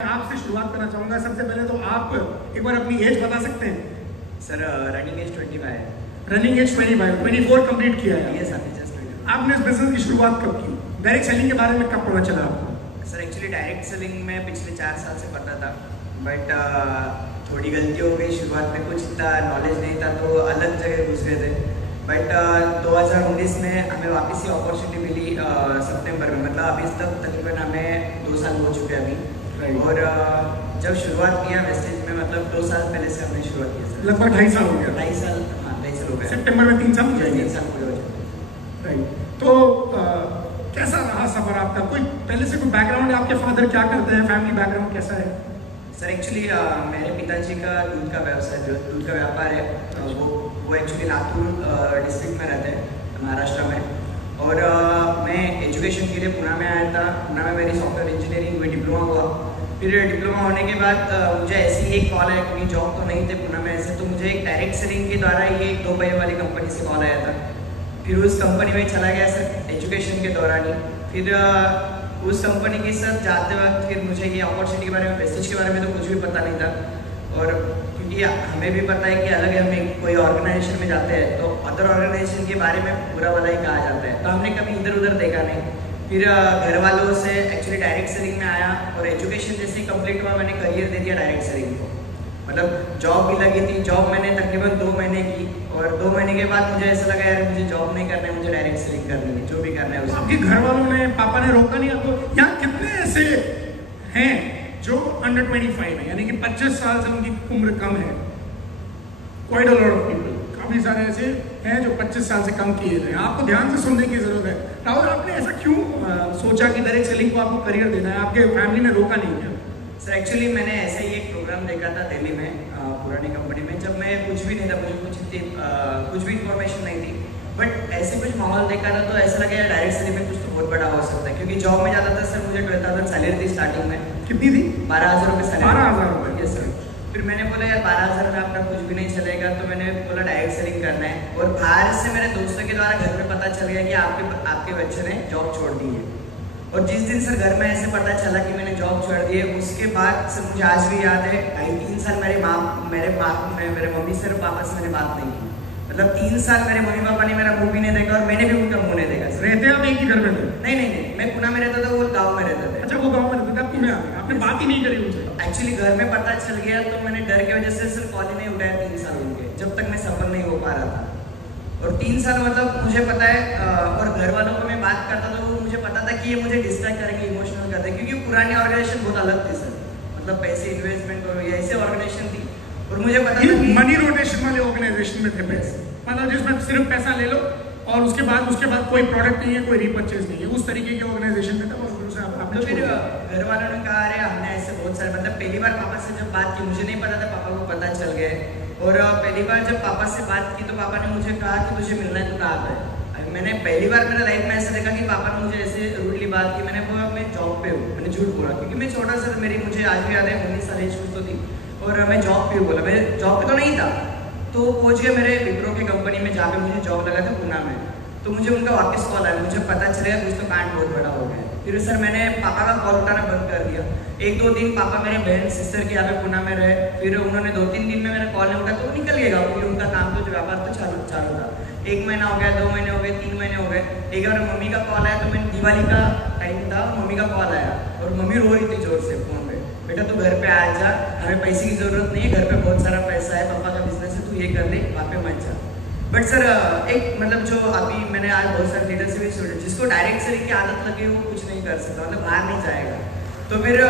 आपसे शुरुआत करना चाहूँगा। सबसे पहले तो आप एक बार अपनी एज बता सकते हैं? सर रनिंग एज 25 है। रनिंग एज 25, 24 कंप्लीट किया है। ये सर जस्ट 25। आपने इस बिजनेस की शुरुआत कब की? डायरेक्ट सेलिंग के बारे में कब पता चला आपको? सर एक्चुअली डायरेक्ट सेलिंग में पिछले 4 साल से पता था, बट थोड़ी गलती हो गई। शुरुआत में कुछ इतना नॉलेज नहीं था तो अलग जगह घुस गए थे। बट 2019 में हमें वापस ही अपॉर्चुनिटी मिली सितंबर में। मतलब अभी तक तकरीबन हमें 2 साल हो चुके हैं अभी। और जब शुरुआत किया वेस्टेज में, मतलब 2 साल पहले से हमने शुरुआत की सर। लगभग 2.5 साल हो गया। 2.5 साल, हाँ 2.5 साल हो गया। सितंबर में 3 साल हो जाएंगे। 3 साल पूरे हो जाएंगे। राइट। तो कैसा रहा सफर आपका? कोई पहले से कोई बैकग्राउंड है? आपके फादर क्या करते हैं? फैमिली बैकग्राउंड कैसा है? सर एक्चुअली मेरे पिताजी का दूध का व्यवसाय, जो दूध का व्यापार है, वो एक्चुअली लातूर डिस्ट्रिक्ट में रहते हैं, महाराष्ट्र में। और मैं एजुकेशन के लिए पुणे में आया था। पुणे में मेरी सॉफ्टवेयर इंजीनियरिंग हुई, डिप्लोमा हुआ। फिर डिप्लोमा होने के बाद मुझे ऐसी ही एक कॉल आया, क्योंकि जॉब तो नहीं थे पुणे में ऐसे, तो मुझे एक डायरेक्ट सेलिंग के द्वारा ये एक 2 पहिए वाली कंपनी से कॉल आया था। फिर उस कंपनी में चला गया सर एजुकेशन के दौरान ही। फिर उस कंपनी के साथ जाते वक्त फिर मुझे ये अपॉर्चुनिटी के बारे में, वेस्टेज के बारे में तो कुछ भी पता नहीं था। और क्योंकि हमें भी पता है कि अलग हम कोई ऑर्गेनाइजेशन में जाते हैं तो अदर ऑर्गेनाइजेशन के बारे में पूरा वाला ही कहा जाता है, तो हमने कभी इधर उधर देखा नहीं। फिर घर वालों से एक्चुअली डायरेक्ट सेलिंग में आया और एजुकेशन जैसे ही कंप्लीट हुआ मैंने करियर दे दिया डायरेक्ट सेलिंग को। मतलब जॉब भी लगी थी, जॉब मैंने तकरीबन 2 महीने की, और 2 महीने के बाद मुझे ऐसा लगा यार मुझे जॉब नहीं करना है, मुझे डायरेक्ट सेलिंग करनी है, जो भी करना है। आपके घर वालों ने, पापा ने रोका नहीं आपको? यहाँ कितने ऐसे हैं जो अंडर 25 है, यानी कि 25 साल से उनकी उम्र कम है? Quite a lot of people, काफी सारे ऐसे हैं जो 25 साल से कम किए हैं। आपको ध्यान से सुनने की जरूरत है। राहुल, आपने ऐसा क्यों सोचा कि डायरेक्ट सेलिंग को आपको करियर देना है? आपके फैमिली ने रोका नहीं क्या? सर एक्चुअली मैंने ऐसे ही एक प्रोग्राम देखा था दिल्ली में, पुरानी कंपनी में, जब मैं कुछ भी नहीं था, मुझे कुछ भी इंफॉर्मेशन नहीं थी, बट ऐसे कुछ माहौल देखा था तो ऐसा लगा यार डायरेक्ट सेलिंग में कुछ तो बहुत बड़ा हो सकता है। क्योंकि जॉब में जाता था सर, मुझे 12,000 सैलरी थी स्टार्टिंग में। कितनी थी? 12,000 रुपये सैलरी। 12,000 रुपये? Yes sir. फिर मैंने बोला यार 12,000 में अपना कुछ भी नहीं चलेगा, तो मैंने बोला डायरेक्ट सेलिंग करना है। और बाहर से मेरे दोस्तों के द्वारा घर में पता चल गया कि आपके बच्चे ने जॉब छोड़ दी है। और जिस दिन सर घर में ऐसे पता चला कि मैंने जॉब छोड़ दी है, उसके बाद सर मुझे आज भी याद है 2.5-3 साल मेरे मम्मी से और पापा से मैंने बात नहीं की। मतलब 3 साल मेरे मम्मी पापा ने मेरा मुंह भी नहीं देखा और मैंने भी उनका मुंह नहीं देखा। रहते आप एक ही घर में थे? नहीं, मैं पुणे में रहता था, वो गाँव में रहता था। अच्छा, वो गाँव में रहते थे, आप पुणे आ गए, आपने बात ही नहीं करी उनसे? एक्चुअली घर में पता चल गया तो मैंने डर की वजह से सर कॉल ही नहीं उठाया 3 साल उनके, जब तक मैं सफल नहीं हो पा रहा था। और 3 साल मतलब मुझे पता है, और घर वालों को मैं बात करता था तो मुझे पता था कि ये मुझे डिस्ट्रैक्ट करेंगे, इमोशनल कर देंगे, क्योंकि पुरानी ऑर्गेनाइजेशन बहुत अलग थी सर। मतलब पैसे इन्वेस्टमेंट और ऐसे ऑर्गेनाइजेशन थी, और मुझे पता था कि मनी रोटेशन वाले ऑर्गेनाइजेशन में थे पैसे, मतलब जिसमें सिर्फ पैसा ले लो और उसके बाद कोई प्रोडक्ट नहीं है, कोई रिपर्चेज नहीं है, उस तरीके के ऑर्गेनाइजेशन में था। तो फिर घर वालों ने कहा अरे हमने ऐसे बहुत सारे, मतलब पहली बार पापा से जब बात की, मुझे नहीं पता था, पापा को पता चल गया। और पहली बार जब पापा से बात की तो पापा ने मुझे कहा कि तुझे मिलना है तो कहाँ पे? मैंने पहली बार मेरे लाइफ में ऐसा देखा कि पापा ने मुझे ऐसे रूडली बात की। मैंने बोला मैं जॉब पे हूँ, मैंने झूठ बोला क्योंकि मैं छोटा सर, मुझे आज भी याद है 19 साल एज कुछ तो थी, और मैं जॉब पे बोला, मैं जॉब पे तो नहीं था। तो पहुँच गया मेरे विप्रो की कंपनी में जहाँ पे मुझे जॉब लगा था पुणे में। तो मुझे उनका वापस कॉल आया, मुझे पता चलेगा कुछ तो कांड बहुत बड़ा हो गया। फिर सर मैंने पापा का कॉल उठाना बंद कर दिया। 1-2 दिन पापा मेरे बहन सिस्टर के यहाँ पे पुणे में रहे। फिर उन्होंने 2-3 दिन में मेरा कॉल नहीं उठा तो निकल गएगा, क्योंकि उनका काम तो व्यापार तो चालू था। 1 महीना हो गया, 2 महीने हो गए, 3 महीने हो गए। एक बार मम्मी का कॉल आया, तो मैं दिवाली का टाइम था और मम्मी का कॉल आया और मम्मी रो रही थी जोर से फोन पे, बेटा तू घर पे आ जा, हमें पैसे की जरूरत नहीं है, घर पे बहुत सारा पैसा है, पापा का बिजनेस है, तू ये कर ले, वहाँ पे मत जा। बट सर एक मतलब जो अभी मैंने आज बहुत सारे लीडरशिप भी सुने, जिसको डायरेक्ट सेलिंग की आदत लगे वो कुछ नहीं कर सकता, मतलब बाहर नहीं जाएगा। तो फिर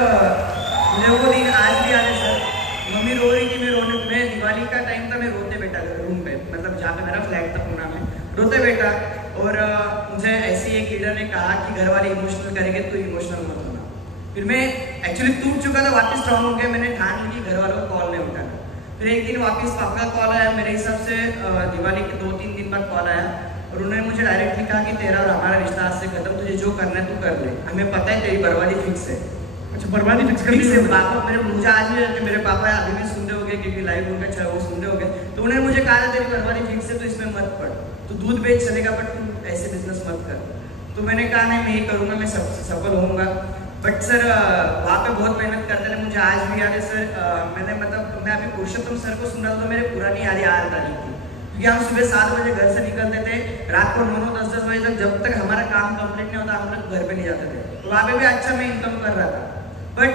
मुझे वो दिन आज भी याद है सर, मम्मी रो रही थी, मैं दिवाली का टाइम था, मैं रोते बैठा रूम पे, मतलब जहाँ पे मेरा फ्लैट था पुणे में, रोते बैठा। और मुझे ऐसे ही एक लीडर ने कहा कि घर वाले इमोशनल करेंगे तो इमोशनल मत होना। फिर मैं एक्चुअली टूट चुका था, वापस स्ट्रॉन्ग हो गया, मैंने ठान ली घर वालों को कॉल नहीं उठाना। फिर एक दिन वापस पापा का कॉल आया, मेरे हिसाब से दिवाली के 2-3 दिन बाद कॉल आया, और उन्होंने मुझे डायरेक्टली कहा कि तेरा और हमारा रिश्ता आज से खत्म, तुझे जो करना है तू कर ले, हमें पता है तेरी बर्बादी फिक्स है। अच्छा, बर्बादी फिक्स कर दी है? पापा मुझे आज भी मेरे पापा अभी भी सुन रहे हो गए, क्योंकि लाइव उनका वो सुन रहे हो गए। तो उन्होंने मुझे कहा तेरी बर्बादी फिक्स है, तो इसमें मत पड़, तू दूध बेच चलेगा बट तू ऐसे बिजनेस मत कर। तो मैंने कहा नहीं, मैं ये करूँगा, मैं सफल होऊंगा। बट सर वहाँ पे बहुत मेहनत करते थे, मुझे आज भी याद है सर। मैं अभी पुरुषोत्तम सर को सुन रहा था तो मेरे पुरानी यादें याद आ रही थी, क्योंकि हम सुबह 7 बजे घर से निकलते थे, रात को 9-9, 10-10 बजे तक, जब तक हमारा काम कंप्लीट नहीं होता हम लोग घर पे नहीं जाते थे। तो वहाँ पे भी अच्छा मैं इनकम कर रहा था। बट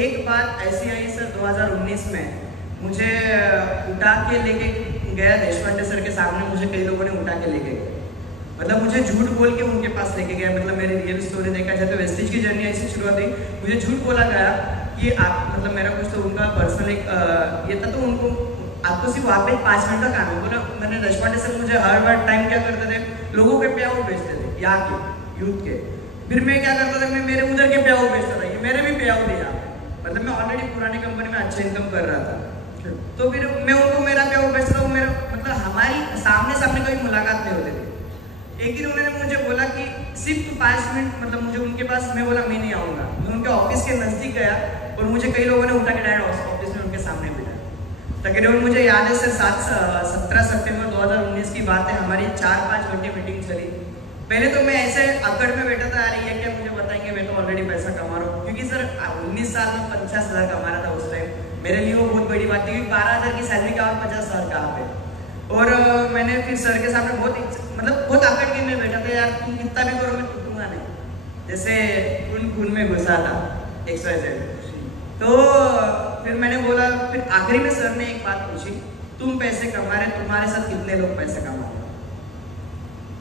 एक बात ऐसी आई सर 2019 में, मुझे उठा के लेके गया देशपांडे सर के सामने, मुझे कई लोगों ने उठा के लेके गए, मतलब मुझे झूठ बोल के उनके पास लेके गया। मतलब मेरी रियल स्टोरी देखा जाए तो वेस्टेज की जर्नी ऐसी शुरुआत हुई, मुझे झूठ बोला गया कि आप मतलब मेरा कुछ तो उनका पर्सनल एक ये था, तो उनको आपको सिर्फ वहाँ पे 5 मिनट का काम है बोला। मैंने देशपांडे सर मुझे हर बार टाइम क्या करते थे, लोगों के पे आउट भेजते थे यहाँ के यूथ के, फिर मैं क्या करता था, मैं मेरे उधर के पे आउट भेजता था, ये मेरे भी पे आउट है। मतलब मैं ऑलरेडी पुरानी कंपनी में अच्छा इनकम कर रहा था, तो फिर मैं उनको मेरा पे आउट भेजता था। मेरा मतलब हमारी सामने कभी मुलाकात नहीं होती थी। एक दिन उन्होंने मुझे बोला कि सिर्फ 5 मिनट, मतलब मुझे उनके पास, मैं बोला मैं नहीं आऊँगा। मैं उनके ऑफिस के नज़दीक गया और मुझे कई लोगों ने उठा के डायरेक्ट ऑफिस में उनके सामने बिठाया। तकरीबन मुझे याद है सर 17 सितंबर 2019 की बात है, हमारी 4-5 घंटे मीटिंग चली। पहले तो मैं ऐसे अकड़ में बैठा था, अरे ये क्या मुझे बताएंगे, मैं तो ऑलरेडी पैसा कमा रहा हूँ, क्योंकि सर 19 साल में 50,000 कमा रहा था उस टाइम। मेरे लिए वो बहुत बड़ी बात थी, क्योंकि 12,000 की सैलरी का और 50,000 कहाँ पे। और मैंने फिर सर के सामने बहुत आकड़ के मैं बैठा था, यार तुम कितना भी करो मैं टूटूंगा नहीं, जैसे खून में घुसा था XYZ। तो फिर मैंने बोला, फिर आखिरी में सर ने एक बात पूछी, तुम पैसे कमा रहे, तुम्हारे साथ कितने लोग पैसे कमा रहे?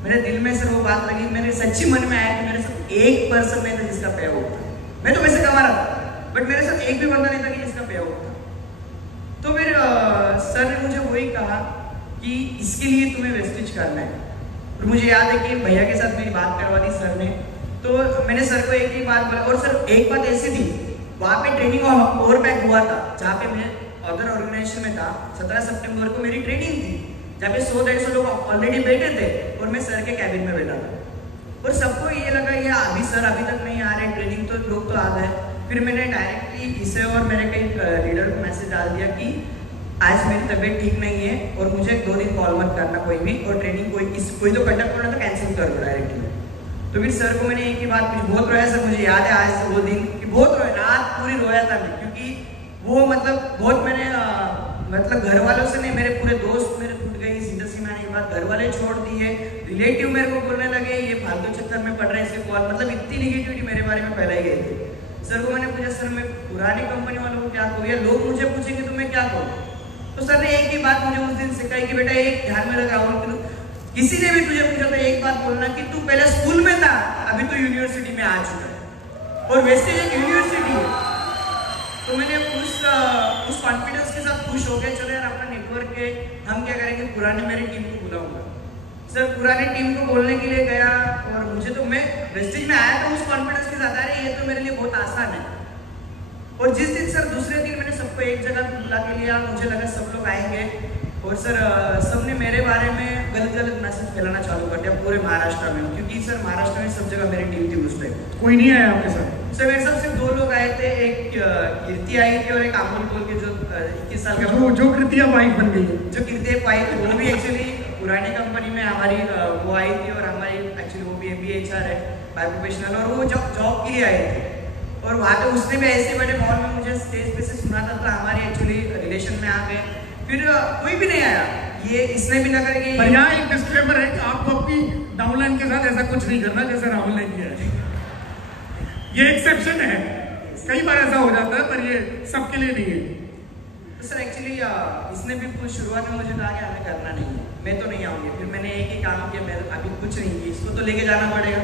मेरे दिल में सर वो बात लगी, मेरे सच्ची मन में आया कि मेरे साथ एक पर्सन नहीं था जिसका पे आउट था। मैं तो पैसे कमा रहा था, बट मेरे साथ एक भी बंदा नहीं था कि जिसका पे आउट था। तो फिर सर ने मुझे वही कहा कि इसके लिए तुम्हें वेस्टेज करना है। और मुझे याद है कि भैया के साथ मेरी बात करवा दी सर ने, तो मैंने सर को एक ही बात बोला। और सर एक बात ऐसी थी, वहाँ पे ट्रेनिंग और पैक हुआ था, जहाँ पे मैं अदर ऑर्गेनाइजेशन में था। 17 सितंबर को मेरी ट्रेनिंग थी, जहाँ पे 100-150 लोग ऑलरेडी बैठे थे और मैं सर के कैबिन में बैठा था। और सबको ये लगा ये अभी सर अभी तक नहीं आ रहे, ट्रेनिंग तो लोग तो आ गए। फिर मैंने डायरेक्टली इसे और मेरे कई लीडर को मैसेज डाल दिया कि आज मेरी तबीयत ठीक नहीं है और मुझे 2 दिन कॉल मत करना कोई भी, और ट्रेनिंग कोई तो कंडक्ट करना तो कैंसिल कर दो डायरेक्टली। तो फिर सर को मैंने एक ही बात पूछी, बहुत रोया सर, मुझे याद है आज वो दिन कि बहुत रोया, रात पूरी रोया था मैं, क्योंकि वो मतलब बहुत मैंने मतलब घर वालों से नहीं, मेरे पूरे दोस्त मेरे टूट गए इस इंडस्ट्री में आने के बाद। घर वाले छोड़ दिए, रिलेटिव मेरे को बोलने लगे ये फालतू चक्कर में पड़ रहे हैं, इसे कॉल, मतलब इतनी निगेटिविटी मेरे बारे में फैलाई गई थी। सर को मैंने पूछा, सर मैं पुरानी कंपनी वालों को क्या कहूँ, या लोग मुझे पूछेंगे तो मैं क्या कहूँ? तो सर ने एक ही बात मुझे उस दिन सिखाई कि बेटा एक ध्यान में रख, राहुल किसी ने भी तुझे पूछा तो एक बात बोलना कि तू पहले स्कूल में था, अभी तो यूनिवर्सिटी में आ चुका है, और वेस्टेज एक यूनिवर्सिटी है। तो मैंने उस कॉन्फिडेंस के साथ खुश हो गए, चलो यार अपना नेटवर्क है, हम क्या करेंगे, पुराने मेरी टीम को बुलाऊंगा। सर पुरानी टीम को बोलने के लिए गया, और मुझे तो मैं वेस्टेज में आया तो उस कॉन्फिडेंस के साथ, अरे ये तो मेरे लिए बहुत आसान है। और जिस दिन सर दूसरे दिन मैंने सबको एक जगह बुला के लिया, मुझे लगा सब लोग आएंगे, और सर सबने मेरे बारे में गलत मैसेज फैलाना चालू कर दिया पूरे महाराष्ट्र में, क्योंकि सर महाराष्ट्र में सब जगह मेरी टीम थी उस टाइम। कोई नहीं आया आपके साथ? सर मेरे साथ सिर्फ 2 लोग आए थे, एक कीर्ति आई थी और एक अमोल बोल के, जो 21 साल का, जो कीर्ति वाइफ बन गई, जो कीर्ति वाइफ, वो भी एक्चुअली पुरानी कंपनी में हमारी वो आई थी, और हमारी एक्चुअली वो भी MBA HR है बाय प्रोफेशनल, और वो जॉब के लिए आए थे। और वहाँ पे उसने भी ऐसे बड़े मॉल में मुझे स्टेज पे से सुना था हमारे एक्चुअली रिलेशन में आ गए। फिर कोई भी नहीं आया, ये इसने भी ना करके। पर यहाँ एक डिस्क्लेमर है कि आपको अपनी डाउनलाइन के साथ ऐसा कुछ नहीं करना जैसे राहुल ने किया है। ये एक्सेप्शन है, कई बार ऐसा हो जाता है, पर ये सबके लिए नहीं है। तो सर एक्चुअली इसने भी कुछ शुरुआत में मुझे कहा कि हमें करना नहीं है, मैं तो नहीं आऊँगी। फिर मैंने एक ही काम किया, मैं अभी कुछ नहीं किया, इसको तो लेके जाना पड़ेगा।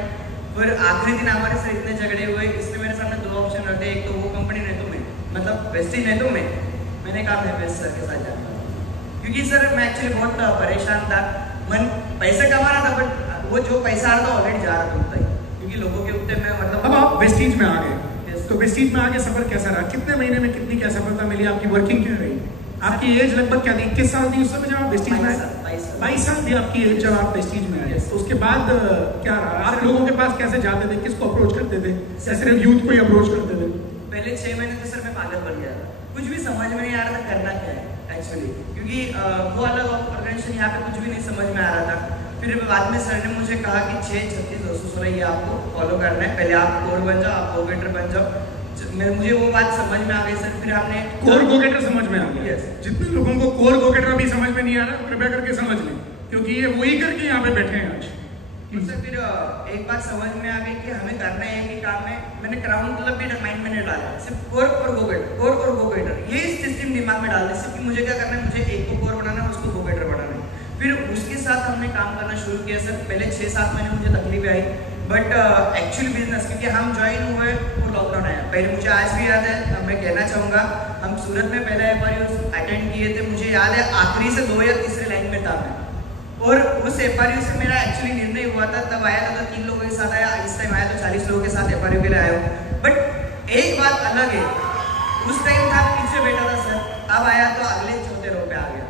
फिर आखिरी दिन हमारे से इतने झगड़े हुए, इसने मेरे सामने 2 ऑप्शन रखे, एक तो वो कंपनी नहीं तो मैं, मतलब वेस्टेज नहीं तो मैंने कहा मैं वेस्ट सर के साथ जाता हूँ, क्योंकि सर मैं एक्चुअली बहुत परेशान था, मन पैसे कमा रहा था, बट वो जो पैसा आ रहा था ऑलरेडी जा रहा था उतना ही, क्योंकि लोगों के उत्ते में मतलब। अब आप वेस्टेज में आ गए, तो वेस्टेज में आगे सफर कैसा रहा? कितने महीने में कितनी क्या सफलता मिली? आपकी वर्किंग क्यों रही? आपकी एज लगभग क्या थी? 21 साल थी उस समय जब आप वेस्टेज में आए? 22 साल थी आपकी एज जब आप वेस्टेज में आए। तो उसके बाद क्या रहा? आप लोगों के पास कैसे जाते थे, किसको अप्रोच करते थे? सिर्फ यूथ को ही अप्रोच करते थे? पहले 6 महीने तो सर मैं पागल बन गया था, कुछ भी समझ में नहीं आ रहा था करना क्या है एक्चुअली, क्योंकि वो अलग ऑर्गेनाइजेशन, यहाँ पे कुछ भी नहीं समझ में आ रहा था। फिर बाद में सर ने मुझे कहा कि 6-36-216 ये आपको फॉलो करना है, पहले आप कोर बन जाओ, आप गो गेटर बन जाओ। मुझे वो बात समझ में आ गई सर। फिर हमने कोर गो गेटर समझ में आ गया। Yes. जितने लोगों को कोर गो गेटर अभी समझ में नहीं आ रहा, कृपया करके समझ लें, क्योंकि ये वही करके यहाँ पे बैठे हैं आज। सर फिर एक बात समझ में आ गई कि हमें करना है कि काम है। मैंने क्राउन क्लब भी माइंड में डाला, सिर्फ कोर और गो गेटर, कोर और गो गेटर, ये सिस्टम दिमाग में डाल दे सिर्फ कि मुझे क्या करना है, मुझे एक को कोर बनाना है, उसको गो गेटर बनाना है। फिर उसके साथ हमने काम करना शुरू किया सर। पहले 6-7 महीने मुझे तकलीफें आई, बट एक्चुअल बिजनेस क्योंकि हम ज्वाइन हुए वो लॉकडाउन आया। पहले मुझे आज भी याद है, मैं कहना चाहूँगा, हम सूरत में पहले FRU अटेंड किए थे। मुझे याद है आखिरी से 2 या तीसरे लाइन में था मैं, और उस FRU से मेरा एक्चुअली निर्णय हुआ था। तब आया था तो 3 लोगों के साथ आया, इस टाइम आया तो 40 लोगों के साथ FRU के लिए आया हूँ। बट एक बात अलग है, उस टाइम था पीछे बैठा था सर, अब आया तो अगले 4 रो पे आ गया।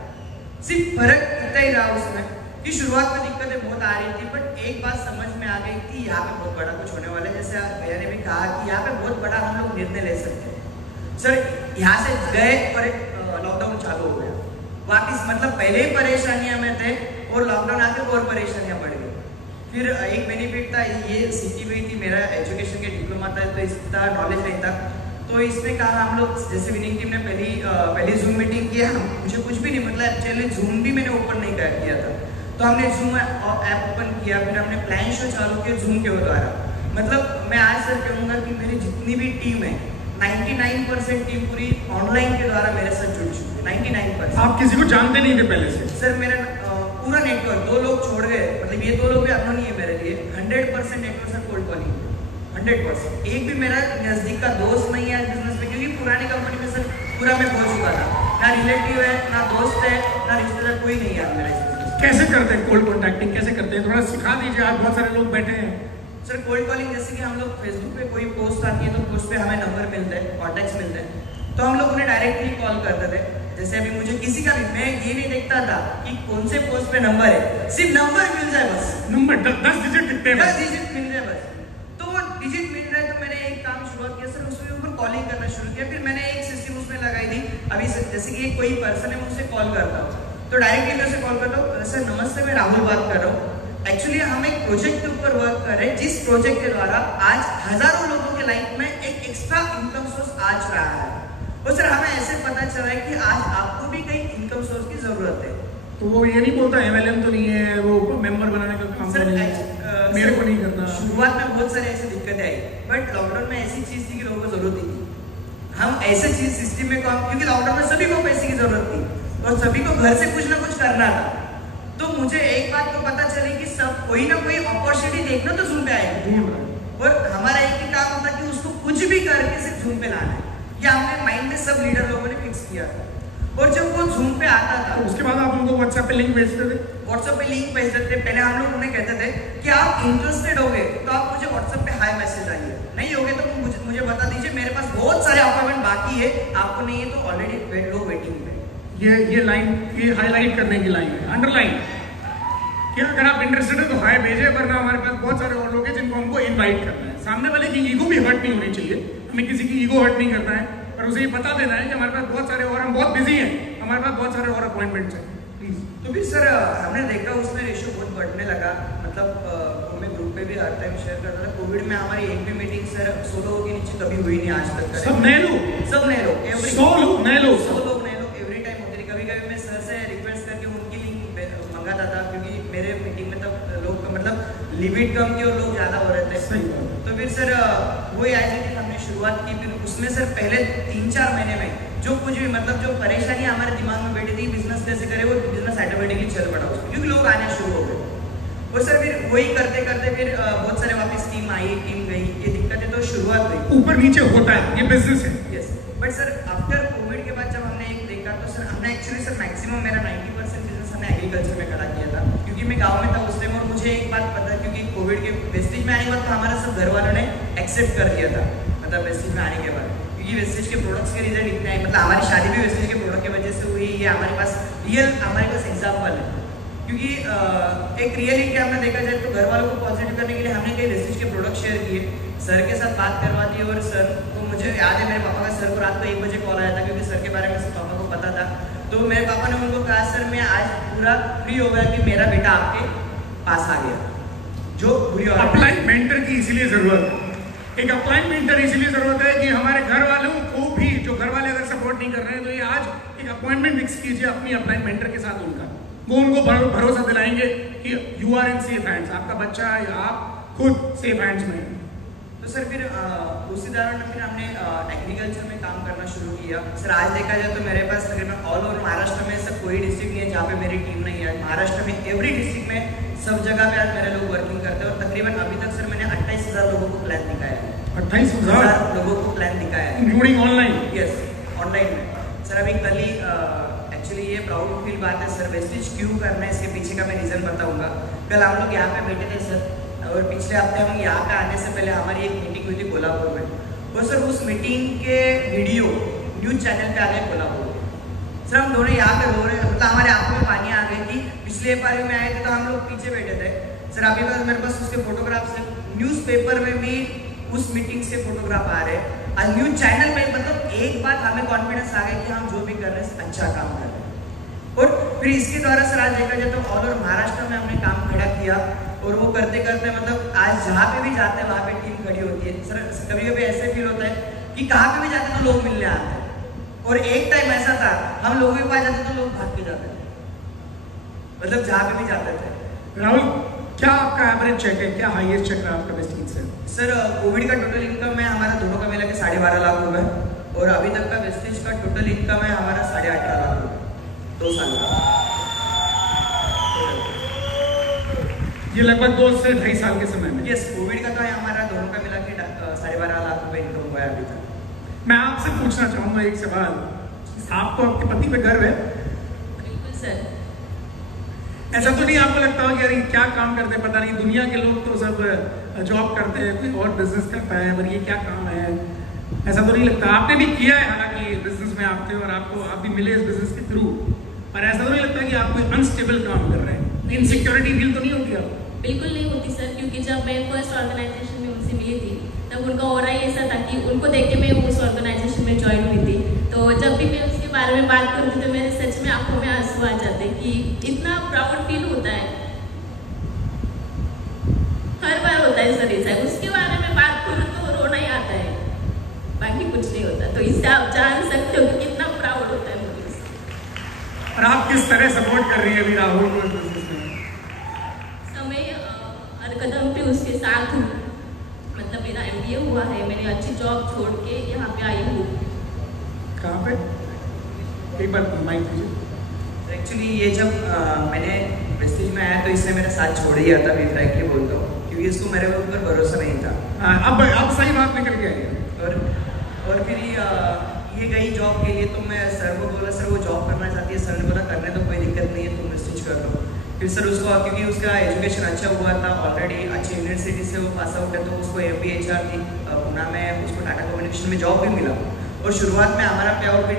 सिर्फ फर्क इतना ही रहा उसमें कि शुरुआत में दिक्कतें बहुत आ रही थी, बट एक बात समझ में आ गई कि यहाँ पे बहुत बड़ा कुछ होने वाला है। जैसे भैया ने भी कहा कि यहाँ पे बहुत बड़ा हम लोग निर्णय ले सकते हैं। सर यहाँ से गए और एक लॉकडाउन चालू हो गया वापिस, मतलब पहले ही परेशानियां में थे और लॉकडाउन आके और परेशानियां बढ़ गई। फिर एक बेनिफिट था, ये सीटी हुई थी, मेरा एजुकेशन के डिप्लोमा था तो इसका नॉलेज नहीं था। तो इसमें कहा हम लोग, जैसे विनिंग टीम ने पहली जूम मीटिंग की, मुझे कुछ भी नहीं, मतलब एक्चुअली जूम भी मैंने ओपन नहीं किया था। तो हमने जूम ऐप ओपन किया, फिर हमने प्लान शो चालू किया जूम के द्वारा। मतलब मैं आज सर कहूँगा कि मेरी जितनी भी टीम है 99% टीम पूरी ऑनलाइन के द्वारा मेरे साथ जुड़ चुकी है। 99%। आप किसी को जानते नहीं थे पहले से? सर मेरा पूरा नेटवर्क, 2 लोग छोड़ गए, मतलब ये 2 लोग भी अननोन ही है मेरे लिए। 100% नेटवर्क सर कोल्ड कॉलिंग, 100%। एक भी मेरा नजदीक का दोस्त नहीं है बिजनेस में, क्योंकि पुरानी कंपनी में सर पूरा मैं पहुंच चुका था। ना रिलेटिव है, ना दोस्त है, ना रिश्तेदार, कोई नहीं है मेरा। कैसे करते हैं कोल्ड कॉन्टैक्टिंग, कैसे करते हैं, थोड़ा सिखा दीजिए। आज बहुत सारे लोग बैठे हैं। सर कोल्ड कॉलिंग जैसे कि हम लोग फेसबुक पे कोई पोस्ट आती है तो पोस्ट पे हमें नंबर मिलते हैं, कॉन्टैक्ट्स मिलते हैं, तो हम लोग उन्हें डायरेक्टली कॉल करते थे। जैसे अभी मुझे किसी का भी, मैं ये नहीं देखता था कि कौन से पोस्ट पे नंबर है, सिर्फ नंबर मिल जाए बस। नंबर 10 डिजिट दिखते हैं, 10 डिजिट मिल जाए बस। तो वो डिजिट मिल रहा है तो मैंने एक काम शुरुआत किया सर, उसके ऊपर कॉलिंग करना शुरू किया। फिर मैंने एक सिस्टम उसमें लगाई थी। अभी जैसे कि कोई पर्सन है, मैं उससे कॉल करता हूँ तो डायरेक्टली मैं उसे कॉल करता हूँ, सर नमस्ते, मैं राहुल बात कर रहा हूँ। एक्चुअली हम एक प्रोजेक्ट के ऊपर वर्क कर रहे हैं, जिस प्रोजेक्ट के द्वारा आज हजारों लोगों के लाइफ में एक एक्स्ट्रा इनकम सोर्स आज रहा है। और सर हमें ऐसे पता चला है कि आज आपको भी कई इनकम सोर्स की जरूरत है। तो वो ये नहीं बोलता MLM तो नहीं है, वो मेंबर बनाने का काम तो नहीं है, मेरे को नहीं करना। शुरुआत में बहुत सारी ऐसी दिक्कतें आई, बट लॉकडाउन में ऐसी चीज थी कि लोगों को जरूरत ही थी। हम ऐसे चीज सिस्टम में काम, क्योंकि लॉकडाउन में सभी को पैसे की जरूरत थी और सभी को घर से कुछ ना कुछ करना था। तो मुझे एक बात तो पता चली कि सब कोई ना कोई अपॉर्चुनिटी देखना तो जूम पे आएगी, और हमारा एक ही काम होता कि उसको कुछ भी करके सिर्फ जूम पे लाना है। ये हमने माइंड में सब लीडर लोगों ने फिक्स किया था। और जब वो जूम पे आता था तो उसके बाद आप उनको व्हाट्सएप पे लिंक भेजते थे? व्हाट्सएप पे लिंक भेज देते थे। पहले हम लोग उन्हें कहते थे कि आप इंटरेस्टेड होगे तो आप मुझे व्हाट्सएप पे हाई मैसेज आइए, नहीं होगे तो मुझे बता दीजिए, मेरे पास बहुत सारे अपॉइंटमेंट बाकी है, आपको नहीं है तो ऑलरेडी लोग वेटिंग में। ये लाइन, ये हाईलाइट करने की लाइन है, अंडरलाइन कि अगर आप इंटरेस्टेड है तो हाई भेजे, वरना हमारे पास बहुत सारे और लोग हैं जिनको हमको इनवाइट करना है। सामने वाले की ईगो भी हर्ट नहीं होनी चाहिए, हमें किसी की ईगो हर्ट नहीं करना है, पर उसे ये बता देना है कि हमारे पास बहुत सारे और, हम बहुत बिजी हैं, हमारे पास बहुत सारे और अपॉइंटमेंट्स हैं। तो फिर सर हमने देखा उसमें रेशियो बहुत बढ़ने लगा। मतलब मैं ग्रुप पे भी हर टाइम शेयर करता था, कोविड में हमारी एक भी मीटिंग सर 100 लोगों के नीचे कभी हुई नहीं आज तक। सब नए लोग, 100 नए लोग, 100 लोग नए लोग एवरी टाइम होते थे। कभी कभी मैं सर से रिक्वेस्ट करके उनकी लिंक मंगाता था, क्योंकि मेरे मीटिंग में तब लोग मतलब लिमिट कम की और लोग ज़्यादा हो रहे थे। तो फिर सर वही आई हमने शुरुआत की। फिर उसमें सर पहले 3-4 महीने में जो कुछ भी मतलब जो परेशानियां हमारे दिमाग में बैठी थी बिजनेस कैसे करे, वो बिजनेस ऑटोमेटिकली चल पड़ा उसमें, क्योंकि लोग आने शुरू हो गए। और सर फिर वही करते करते फिर बहुत सारे वापस टीम आई, टीम गई, ये दिक्कतें तो शुरुआत हुई। ऊपर नीचे होता है, ये बिजनेस है। Yes, but sir after Covid के बाद जब हमने एक देखा तो सर हमने एक्चुअली सर मैक्सिमम मेरा 90% बिजनेस हमने एग्रीकल्चर में खड़ा किया था, क्योंकि मैं गाँव में था उस टाइम। और मुझे एक बात पता, क्योंकि कोविड के वेस्टेज में आने के बाद तो हमारा सब घर वालों ने एक्सेप्ट कर दिया था, मतलब वेस्टेज में आने के बाद, क्योंकि वेस्टेज के प्रोडक्ट्स के रिजल्ट इतने हैं। मतलब हमारी शादी भी वेस्टेज के प्रोडक्ट की वजह से हुई, ये हमारे पास रियल हमारे पास एग्जाम्पल है। क्योंकि एक रियलिटी हमने देखा जाए तो घर वालों को पॉजिटिव करने के लिए हमने कई वेस्टेज के प्रोडक्ट शेयर किए, सर के साथ बात करवा दी। और सर को मुझे याद है, मेरे पापा का सर को रात को 1 बजे कॉल आया था, क्योंकि सर के बारे में सब पापा को पता था। तो मेरे पापा ने उनको कहा, सर मैं आज पूरा फ्री हो गया कि मेरा बेटा आपके पास आ गया, जो बुरी और अपलाइन मेंटर की इसीलिए जरूरत है। एक अपलाइन मेंटर इसलिए जरूरत है कि हमारे घर वालों को भी, जो घर वाले अगर सपोर्ट नहीं कर रहे हैं, तो ये आज एक अपॉइंटमेंट फिक्स कीजिए अपनी अपलाइन मेंटर के साथ उनका। वो उनको भरोसा दिलाएंगे कि you are in safe hands, आपका बच्चा या आप खुद सेफ हैंड्स में है। तो सर फिर उसी दौरान फिर हमने एग्रीकल्चर में काम करना शुरू किया। सर आज देखा जाए तो मेरे पास तकरीबन ऑल ओवर महाराष्ट्र में सब कोई डिस्ट्रिक्ट नहीं है जहाँ पे मेरी टीम नहीं है। महाराष्ट्र में एवरी डिस्ट्रिक्ट में सब जगह पे आज मेरे लोग वर्किंग करते हैं और तकरीबन अभी तक सर मैंने 28,000 लोगों को प्लान दिखाया है। 28,000 लोगों को प्लान दिखाया है, इंक्लूडिंग ऑनलाइन? यस, ऑनलाइन में। सर अभी कल ही एक्चुअली ये प्राउड फील बात है सर, वेस्टेज क्यों करना है इसके पीछे का मैं रीज़न बताऊंगा। कल हम लोग यहाँ पे बैठे थे सर, और पिछले हफ्ते हम यहाँ पे आने से पहले हमारी एक मीटिंग हुई थी कोल्हापुर में, और सर उस मीटिंग के वीडियो न्यूज चैनल पे आ गए कोल्हापुर। सर हम दोनों यहाँ पे रो रहे, मतलब हमारे आंखों में पानी आ गई थी। पिछले बार में आए थे तो हम लोग पीछे बैठे थे सर, अभी बस मेरे पास उसके फोटोग्राफ्स है, न्यूज़पेपर में भी उस मीटिंग से फोटोग्राफ आ रहे हैं, और न्यूज चैनल पे। मतलब एक बात हमें कॉन्फिडेंस आ गया कि हम जो भी कर रहे हैं अच्छा काम कर रहे हैं। और फिर इसके द्वारा सर आज देखा जाए तो ऑल ओवर महाराष्ट्र में हमने काम खड़ा किया, और वो करते करते मतलब आज जहाँ पे भी जाते हैं वहाँ पे टीम खड़ी होती है। सर कभी कभी ऐसे फील होता है कि कहाँ पे भी जाते तो लोग मिलने आते हैं, और एक टाइम ऐसा था हम लोगों के पास जाते तो लोग भाग के जाते थे, मतलब जहाँ पे भी जाते थे। राहुल, क्या आपका एवरेज चेक है, क्या हाईएस्ट चेक रहा आपका वेस्टीज से? सर कोविड का टोटल इनकम है हमारा दोनों का मिला के 12.5 लाख रुपए, और अभी तक का वेस्टेज का टोटल इनकम है हमारा 18.5 लाख रुपए 2 साल का। ये लगभग 2 से 2.5 साल के समय में? यस, कोविड का तो है हमारा दोनों का मिला के 12.5 लाख रुपए इनकम हुआ है अभी तक। मैं आपसे पूछना चाहूंगा एक सवाल, आपको आपके पति पे गर्व है? बिल्कुल सर। ऐसा तो नहीं आपको लगता हो कि यार क्या काम करते हैं, पता नहीं, दुनिया के लोग तो सब जॉब करते हैं, कोई और बिजनेस करता है, पर ये क्या काम है, ऐसा तो नहीं लगता? आपने भी किया है हालांकि बिजनेस में आप थे, और आप भी मिले इस बिजनेस के थ्रू, पर ऐसा तो नहीं लगता कि आप कोई अनस्टेबल काम कर रहे हैं? इनसिक्योरिटी फील तो नहीं होती आपको? बिल्कुल नहीं होती सर, क्योंकि जब मैं फर्स्ट ऑर्गेनाइजेशन में उनसे मिली थी तब उनका ऑरा ही ऐसा था कि उनको देख के मैं उस ऑर्गेनाइजेशन में ज्वाइन हुई थी। तो जब भी मैं उसके बारे में बात करती तो मेरे सच में आंखों में आंसू आ जाते कि इतना प्राउड फील होता है, हर बार होता है सर ऐसा। उसके बारे में बात करूँ तो रोना ही आता है, बाकी कुछ नहीं होता। तो इससे आप जान सकते हो कि कितना प्राउड होता है मुझे उससे। और आप किस तरह सपोर्ट कर रही है अभी राहुल को इस बिजनेस में? समय हर कदम पे उसके साथ हूँ, मतलब मेरा MBA हुआ है, मैंने अच्छी जॉब छोड़ के यहाँ पे आई हूँ। कहाँ पे? एक बार माइक दीजिए। एक्चुअली ये जब मैंने वेस्टेज में आया तो इसने मेरा साथ छोड़ दिया था, मैं फ्रैंकली बोलता हूँ, क्योंकि इसको मेरे ऊपर भरोसा नहीं था। अब सही बात निकल के आई। और फिर ये गई जॉब के लिए, तो मैं सर को बोला सर वो जॉब करना चाहती है, सर ने बोला करने तो कोई दिक्कत नहीं है, तुम वेस्टेज कर लो। फिर सर उसको, क्योंकि उसका एजुकेशन अच्छा हुआ था ऑलरेडी, अच्छी यूनिवर्सिटी से वो पास आउट है, तो उसको MBA HR थी पुणे में, उसको टाटा कम्युनिकेशन में जॉब भी मिला। और शुरुआत में हमारा पे आउट भी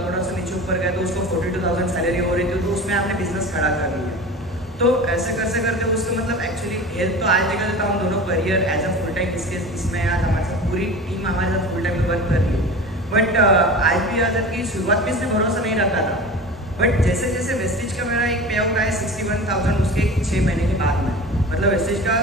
थोड़ा सा नीचे ऊपर गया, तो उसको 42,000 सैलरी हो रही थी, तो उसमें हमने बिजनेस खड़ा कर लिया। तो ऐसे करते उसको मतलब एक्चुअली हेल्थ तो आज देखा जाता हम दोनों career as a full time इसमें आज हमारे साथ पूरी टीम हमारे साथ फुल टाइम वर्क कर रही है। बट आज भी याद है कि शुरुआत में इसने भरोसा नहीं रखा था, बट जैसे जैसे वेस्टेज का मेरा एक पे आउट आया 61,000 उसके 6 महीने के बाद में, मतलब वेस्टेज का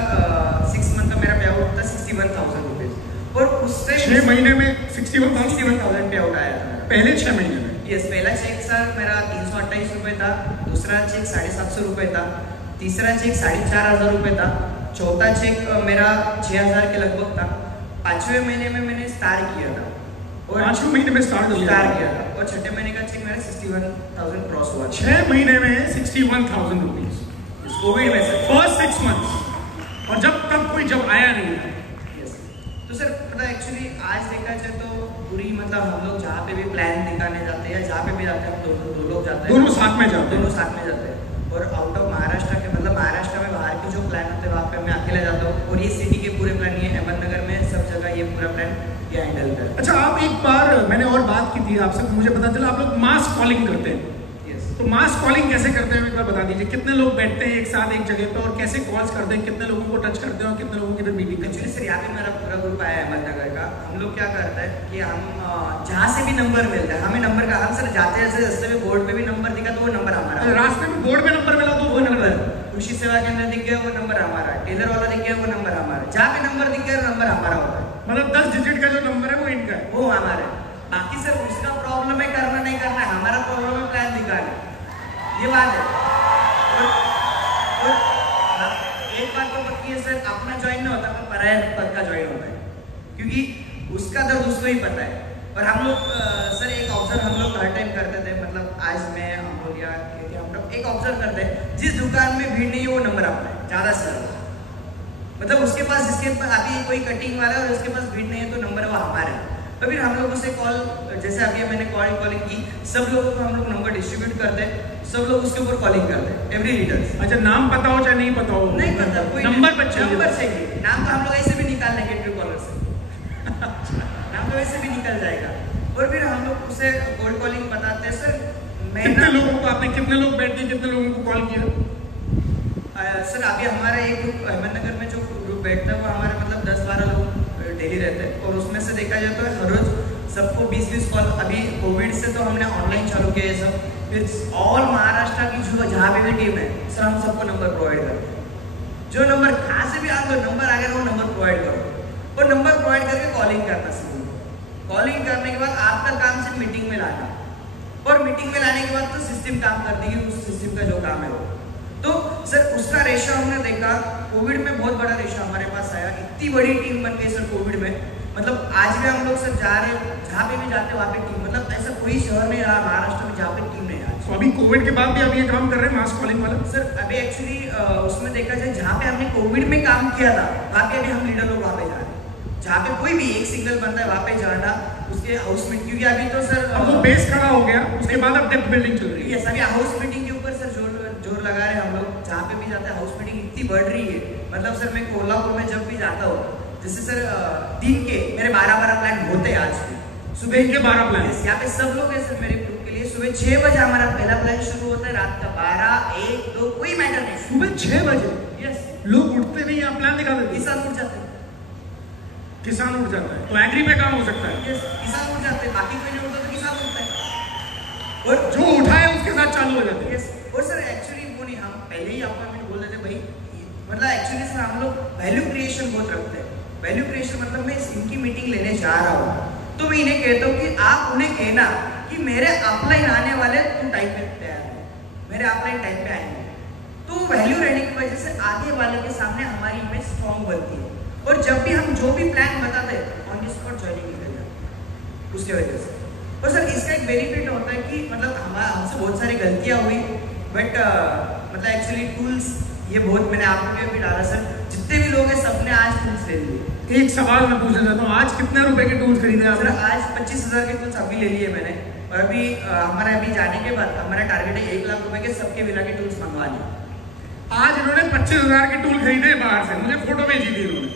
6 मंथ का मेरा पे आउट था 61,000 रुपीज, और उससे 6 महीने में 61,000 पे आउट आया था पहले 6 महीने में? यस, पहला चेक सर मेरा 328 रुपये था, दूसरा चेक 750 रुपये था, तीसरा चेक 4,500 रुपये था, चौथा चेक मेरा 6,000 के लगभग था, 5वें महीने में मैंने स्टार किया था, और 5वें महीने में स्टार किया था, और 6ठे महीने का चेक मेरा 61,000 क्रॉस हुआ। 6 महीने में 61,000 रुपीज कोविड में सर, फर्स्ट 6 मंथ्स, और जब कोई आया नहीं था। तो सर पता एक्चुअली आज देखा जाए तो पूरी मतलब हम लोग जहाँ पे भी प्लान दिखाने जाते हैं या जहाँ पे भी जाते हैं हम दो लोग जाते हैं, दोनों साथ में जाते हैं। और आउट ऑफ महाराष्ट्र के मतलब महाराष्ट्र में बाहर के जो प्लान होते हैं वहाँ पे मैं अकेले जाता हूँ, और ये सिटी के पूरे प्लान, ये अहमदनगर में सब जगह ये पूरा प्लान ये हैंडल करते हैं। अच्छा, आप एक बार मैंने और बात की थी आपसे, तो मुझे पता चला आप लोग मास कॉलिंग करते हैं। तो मास कॉलिंग कैसे करते हैं एक बार बता दीजिए, कितने लोग बैठते हैं एक साथ एक जगह पे और कैसे कॉल्स करते हैं, कितने लोगों को टच करते हैं और कितने लोगों की फिर मीटिंग? एक्चुअली सर यहाँ पे मेरा पूरा ग्रुप आया है अहमदनगर का। हम लोग क्या करते हैं कि हम जहाँ से भी नंबर मिलता है हमें नंबर का, हम सर जाते हैं रास्ते में बोर्ड पे भी नंबर दिखा तो वो नंबर हमारा, रास्ते में बोर्ड में नंबर मिला तो वो नंबर कृषि सेवा केंद्र दिख गया वो नंबर हमारा, टेलर वाला दिख गया वो नंबर हमारा, जहाँ पे नंबर दिख गया वो नंबर हमारा होता है। मतलब 10 डिजिट का जो नंबर है वो इनका है, वो हमारा है। बाकी सर उसका प्रॉब्लम है करना नहीं करना है, हमारा प्रॉब्लम है प्लान निकालना, ये बात है। और एक बात तो पक्की है सर, अपना ज्वाइन नहीं होता पर पराया पद का ज्वाइन होता है, क्योंकि उसका दर्द उसको ही पता है। और हम लोग सर एक ऑब्जर्व हम लोग हर टाइम करते थे, मतलब आज मैं हम लोग या हम लोग एक ऑब्जर्व करते हैं, जिस दुकान में भीड़ नहीं है वो नंबर अपना है ज़्यादा सर, मतलब उसके पास जिसके पास अभी कोई कटिंग वाला है और उसके पास भीड़ नहीं है तो नंबर वो हमारा है। तो फिर हम लोग उसे कॉल, जैसे अभी मैंने कॉलिंग की, सब लोगों को हम लोग नंबर डिस्ट्रीब्यूट करते हैं, सब लोग उसके ऊपर कॉलिंग करते हैं, एवरी लीडर्स। अच्छा, नाम पता हो चाहे नहीं पता हो, नहीं पता, कोई नंबर पर चाहिए, नंबर चाहिए। नाम तो हम लोग ऐसे भी निकाल लेंगे ट्रू कॉलर से नाम तो वैसे भी निकल जाएगा। और फिर हम लोग उसे कोल्ड कॉलिंग बताते हैं। सर कितने लोगों को आपने, कितने लोग बैठ के कितने लोगों को कॉल किया? सर अभी हमारा एक ग्रुप अहमदनगर में जो ग्रुप बैठता है वो हमारे मतलब 10-12 लोग डेली रहते हैं, और उसमें से देखा जाए तो हर रोज सबको 20-20 कॉल, अभी कोविड से तो हमने ऑनलाइन चालू किया है सब, फिर ऑल महाराष्ट्र की जो जहाँ पे भी टीम है सर हम सबको नंबर प्रोवाइड करते हैं। जो नंबर कहाँ से भी आपको नंबर आ गया वो नंबर प्रोवाइड करो, और नंबर प्रोवाइड करके कॉलिंग करना सीखो। कॉलिंग करने के बाद आपका काम सिर्फ मीटिंग में लाना, और मीटिंग में लाने के बाद तो सिस्टम काम कर देगी, उस सिस्टम का जो काम है वो। तो सर उसका रेशो हमने देखा, कोविड में बहुत बड़ा रेशो हमारे पास आया, इतनी बड़ी टीम बन गई सर कोविड में, मतलब आज भी हम लोग सर जा रहे हैं, जहाँ पे भी जाते हैं वहाँ पे टीम, मतलब ऐसा कोई शहर नहीं रहा महाराष्ट्र में जहाँ पे टीम नहीं रहा। तो अभी कोविड के बाद भी आप ये काम कर रहे हैं मास कॉलिंग वाला? सर अभी एक्चुअली उसमें देखा जाए जहाँ पे हमने कोविड में काम किया था वहाँ पे अभी हम लीडर लोग वहाँ पे जा रहे हैं, जहाँ पे कोई भी एक सिंगल बंदा है वहाँ पे जाना उसके हाउस में, क्योंकि अभी तो सर अब वो बेस खड़ा हो गया, उसके बाद अब डेप्थ बिल्डिंग चल रही है। यस, अभी हाउस मीटिंग के ऊपर सर जोर लगा रहे हैं हम लोग, जहाँ पे भी जाते हैं हाउस मीटिंग इतनी बढ़ रही है, मतलब सर मैं कोल्हापुर में जब भी जाता हूँ, जैसे सर दिन के मेरे 12 प्लान होते हैं आज भी, सुबह के 12 प्लान, यहाँ पे सब लोग हैं सर मेरे ग्रुप के लिए। सुबह 6 बजे हमारा पहला प्लान शुरू होता है, रात का 12, 1, 2 कोई मैटर नहीं, सुबह 6 बजे यस लोग उठते नहीं, आप प्लान दिखा देते, किसान उठ जाते हैं, किसान उठ जाता है, तो एग्री पे काम हो सकता है। यस किसान उठ जाते हैं, बाकी कोई नहीं उठता तो किसान उठता है, और जो उठाए उसके साथ चालू हो जाते हैं। यस, और सर एक्चुअली वो नहीं, हम पहले ही अपॉइंटमेंट बोल देते भाई, मतलब एक्चुअली सर हम लोग वैल्यू क्रिएशन बहुत रखते हैं। वैल्यू क्रिएशन मतलब मैं इनकी मीटिंग लेने जा रहा हूँ तो मैं इन्हें कहता हूँ कि आप उन्हें कहना कि मेरे अपलाइन आने वाले तुम टाइम पे तैयार हो, मेरे अपलाइन टाइम पे आएंगे, तो वैल्यू रहने की वजह से आगे वाले के सामने हमारी इमेज स्ट्रॉन्ग बनती है, और जब भी हम जो भी प्लान बताते हैं ऑन द स्पॉट ज्वाइनिंग निकल जाती है उसके वजह से। और सर इसका एक बेनिफिट होता है कि मतलब हमसे बहुत सारी गलतियाँ हुई, बट मतलब एक्चुअली टूल्स ये बहुत मैंने आपके भी डाला सर, जितने भी लोग हैं सबने आज टूल्स ले लिए। एक सवाल मैं पूछना चाहता हूँ, आज कितने रुपए के टूल्स खरीदे आपने? सर आज 25,000 के टूल्स अभी ले लिए मैंने, और अभी हमारा अभी जाने के बाद हमारा टारगेट है 1 लाख रुपए के सबके मिला के टूल्स मंगवा लिए। आज इन्होंने 25,000 के टूल खरीदे बाहर से, मुझे फोटो भेजी थी इन्होंने।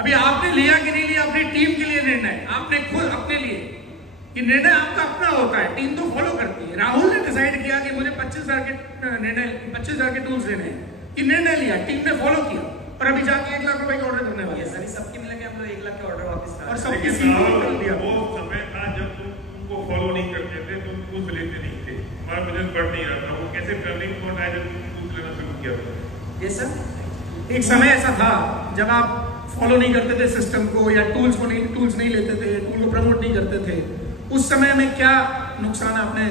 अभी आपने लिया कि नहीं लिया अपनी टीम के लिए निर्णय, आपने खुद अपने लिए, कि निर्णय आपका अपना होता है, टीम तो फॉलो करती है। राहुल ने डिसाइड किया कि मुझे 25,000 के निर्णय 25,000 के टूल्स लेने हैं, कि निर्णय लिया, टीम ने फॉलो किया, और अभी जाके 1 लाख रुपए के ऑर्डर करने वाले हैं। सभी सबके मिला के हम लोग 1 लाख के ऑर्डर वापस और सबकी सीधी कर दिया। वो समय था जब तुम उनको फॉलो नहीं करते थे, तुम टूल्स लेते नहीं थे, हमारा बिजनेस बढ़ नहीं रहा था। वो कैसे टर्निंग पॉइंट आया जब तुम टूल्स लेना शुरू किया? ये सर एक समय ऐसा था जब आप फॉलो नहीं करते थे सिस्टम को, या टूल्स नहीं लेते थे, टूल को प्रमोट नहीं करते थे, उस समय में क्या नुकसान आपने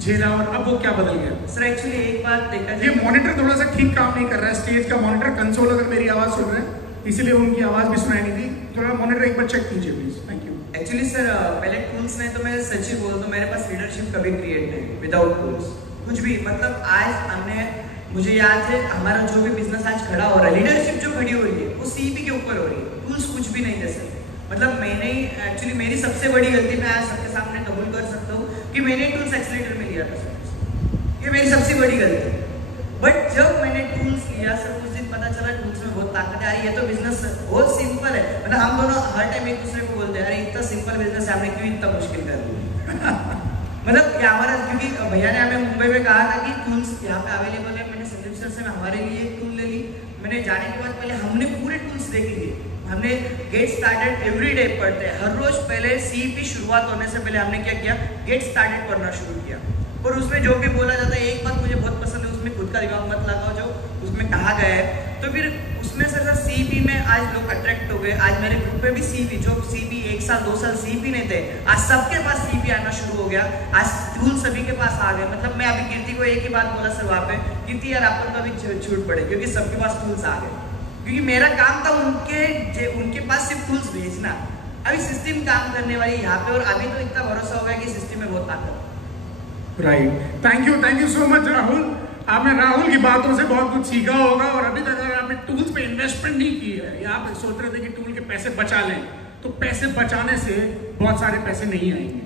झेला और अब वो क्या बदल गया? सर एक्चुअली एक बात देखा ये मॉनिटर थोड़ा सा ठीक काम नहीं कर रहा है, स्टेज का मॉनिटर कंसोल अगर मेरी आवाज सुन रहे हैं, इसीलिए उनकी आवाज भी सुनाई नहीं थी, थोड़ा मॉनिटर एक बार चेक कीजिए please, thank you. Actually sir पहले टूल्स नहीं तो मैं सच्ची बोलूँ तो मेरे पास लीडरशिप कभी क्रिएट नहीं विदाउट टूल्स, कुछ भी। मतलब आज हमने, मुझे याद है हमारा जो भी बिजनेस आज खड़ा हो रहा है, लीडरशिप जो खड़ी हो रही है वो सीईपी के ऊपर हो रही है, टूल्स कुछ भी नहीं दे सकते। मतलब मैंने ही एक्चुअली मेरी सबसे बड़ी गलती मैं आज सबके सामने कबूल कर सकता हूँ कि मैंने टूल्स एक्सीलेटर में लिया था सर, ये मेरी सबसे बड़ी गलती। बट जब मैंने टूल्स लिया सर उस दिन पता चला टूल्स में बहुत ताकत है यार, ये तो बिजनेस बहुत सिंपल है। मतलब हम दोनों हर टाइम एक दूसरे को बोलते हैं यार इतना सिंपल बिजनेस है, हमने क्यों इतना मुश्किल कर दिया। मतलब ये हमारा, क्योंकि भैया ने हमें मुंबई में कहा था कि टूल्स यहाँ पे अवेलेबल है, मैंने संदीप सर से हमारे लिए एक टूल ले ली। मैंने जाने के बाद पहले हमने पूरे टूल्स देख लिए, हमने गेट स्टार्टेड एवरी डे पढ़ते हैं हर रोज, पहले सीईपी शुरुआत होने से पहले हमने क्या किया, गेट स्टार्टेड पढ़ना शुरू किया, और उसमें जो भी बोला जाता है, एक बात मुझे बहुत पसंद है उसमें खुद का दिमाग मत लगाओ जो उसमें कहा गया है। तो फिर उसमें से सर सीपी में आज लोग अट्रैक्ट हो गए। आज मेरे ग्रुप में भी सीपी, जो सीपी 1 साल 2 साल सीपी नहीं थे, आज सबके पास सीपी आना शुरू हो गया। आज टूल सभी के पास आ गए। मतलब मैं अभी कीर्ति को एक ही बात बोला सर वहाँ पे, कीर्ति यार आपको तो अभी छूट पड़े क्योंकि सबके पास टूल्स आ गए। क्योंकि मेरा काम था उनके पास सिर्फ टूल्स भेजना। अभी सिस्टम काम करने वाली यहाँ पे, और अभी तो इतना भरोसा हो गया कि सिस्टम में बहुत ताकत। Right, thank you so much Rahul. आपने राहुल की बातों से बहुत कुछ सीखा होगा, और अभी तक अगर आपने टूल्स पे इन्वेस्टमेंट नहीं की है या आप सोच रहे थे कि टूल के पैसे बचा लें, तो पैसे बचाने से बहुत सारे पैसे नहीं आएंगे।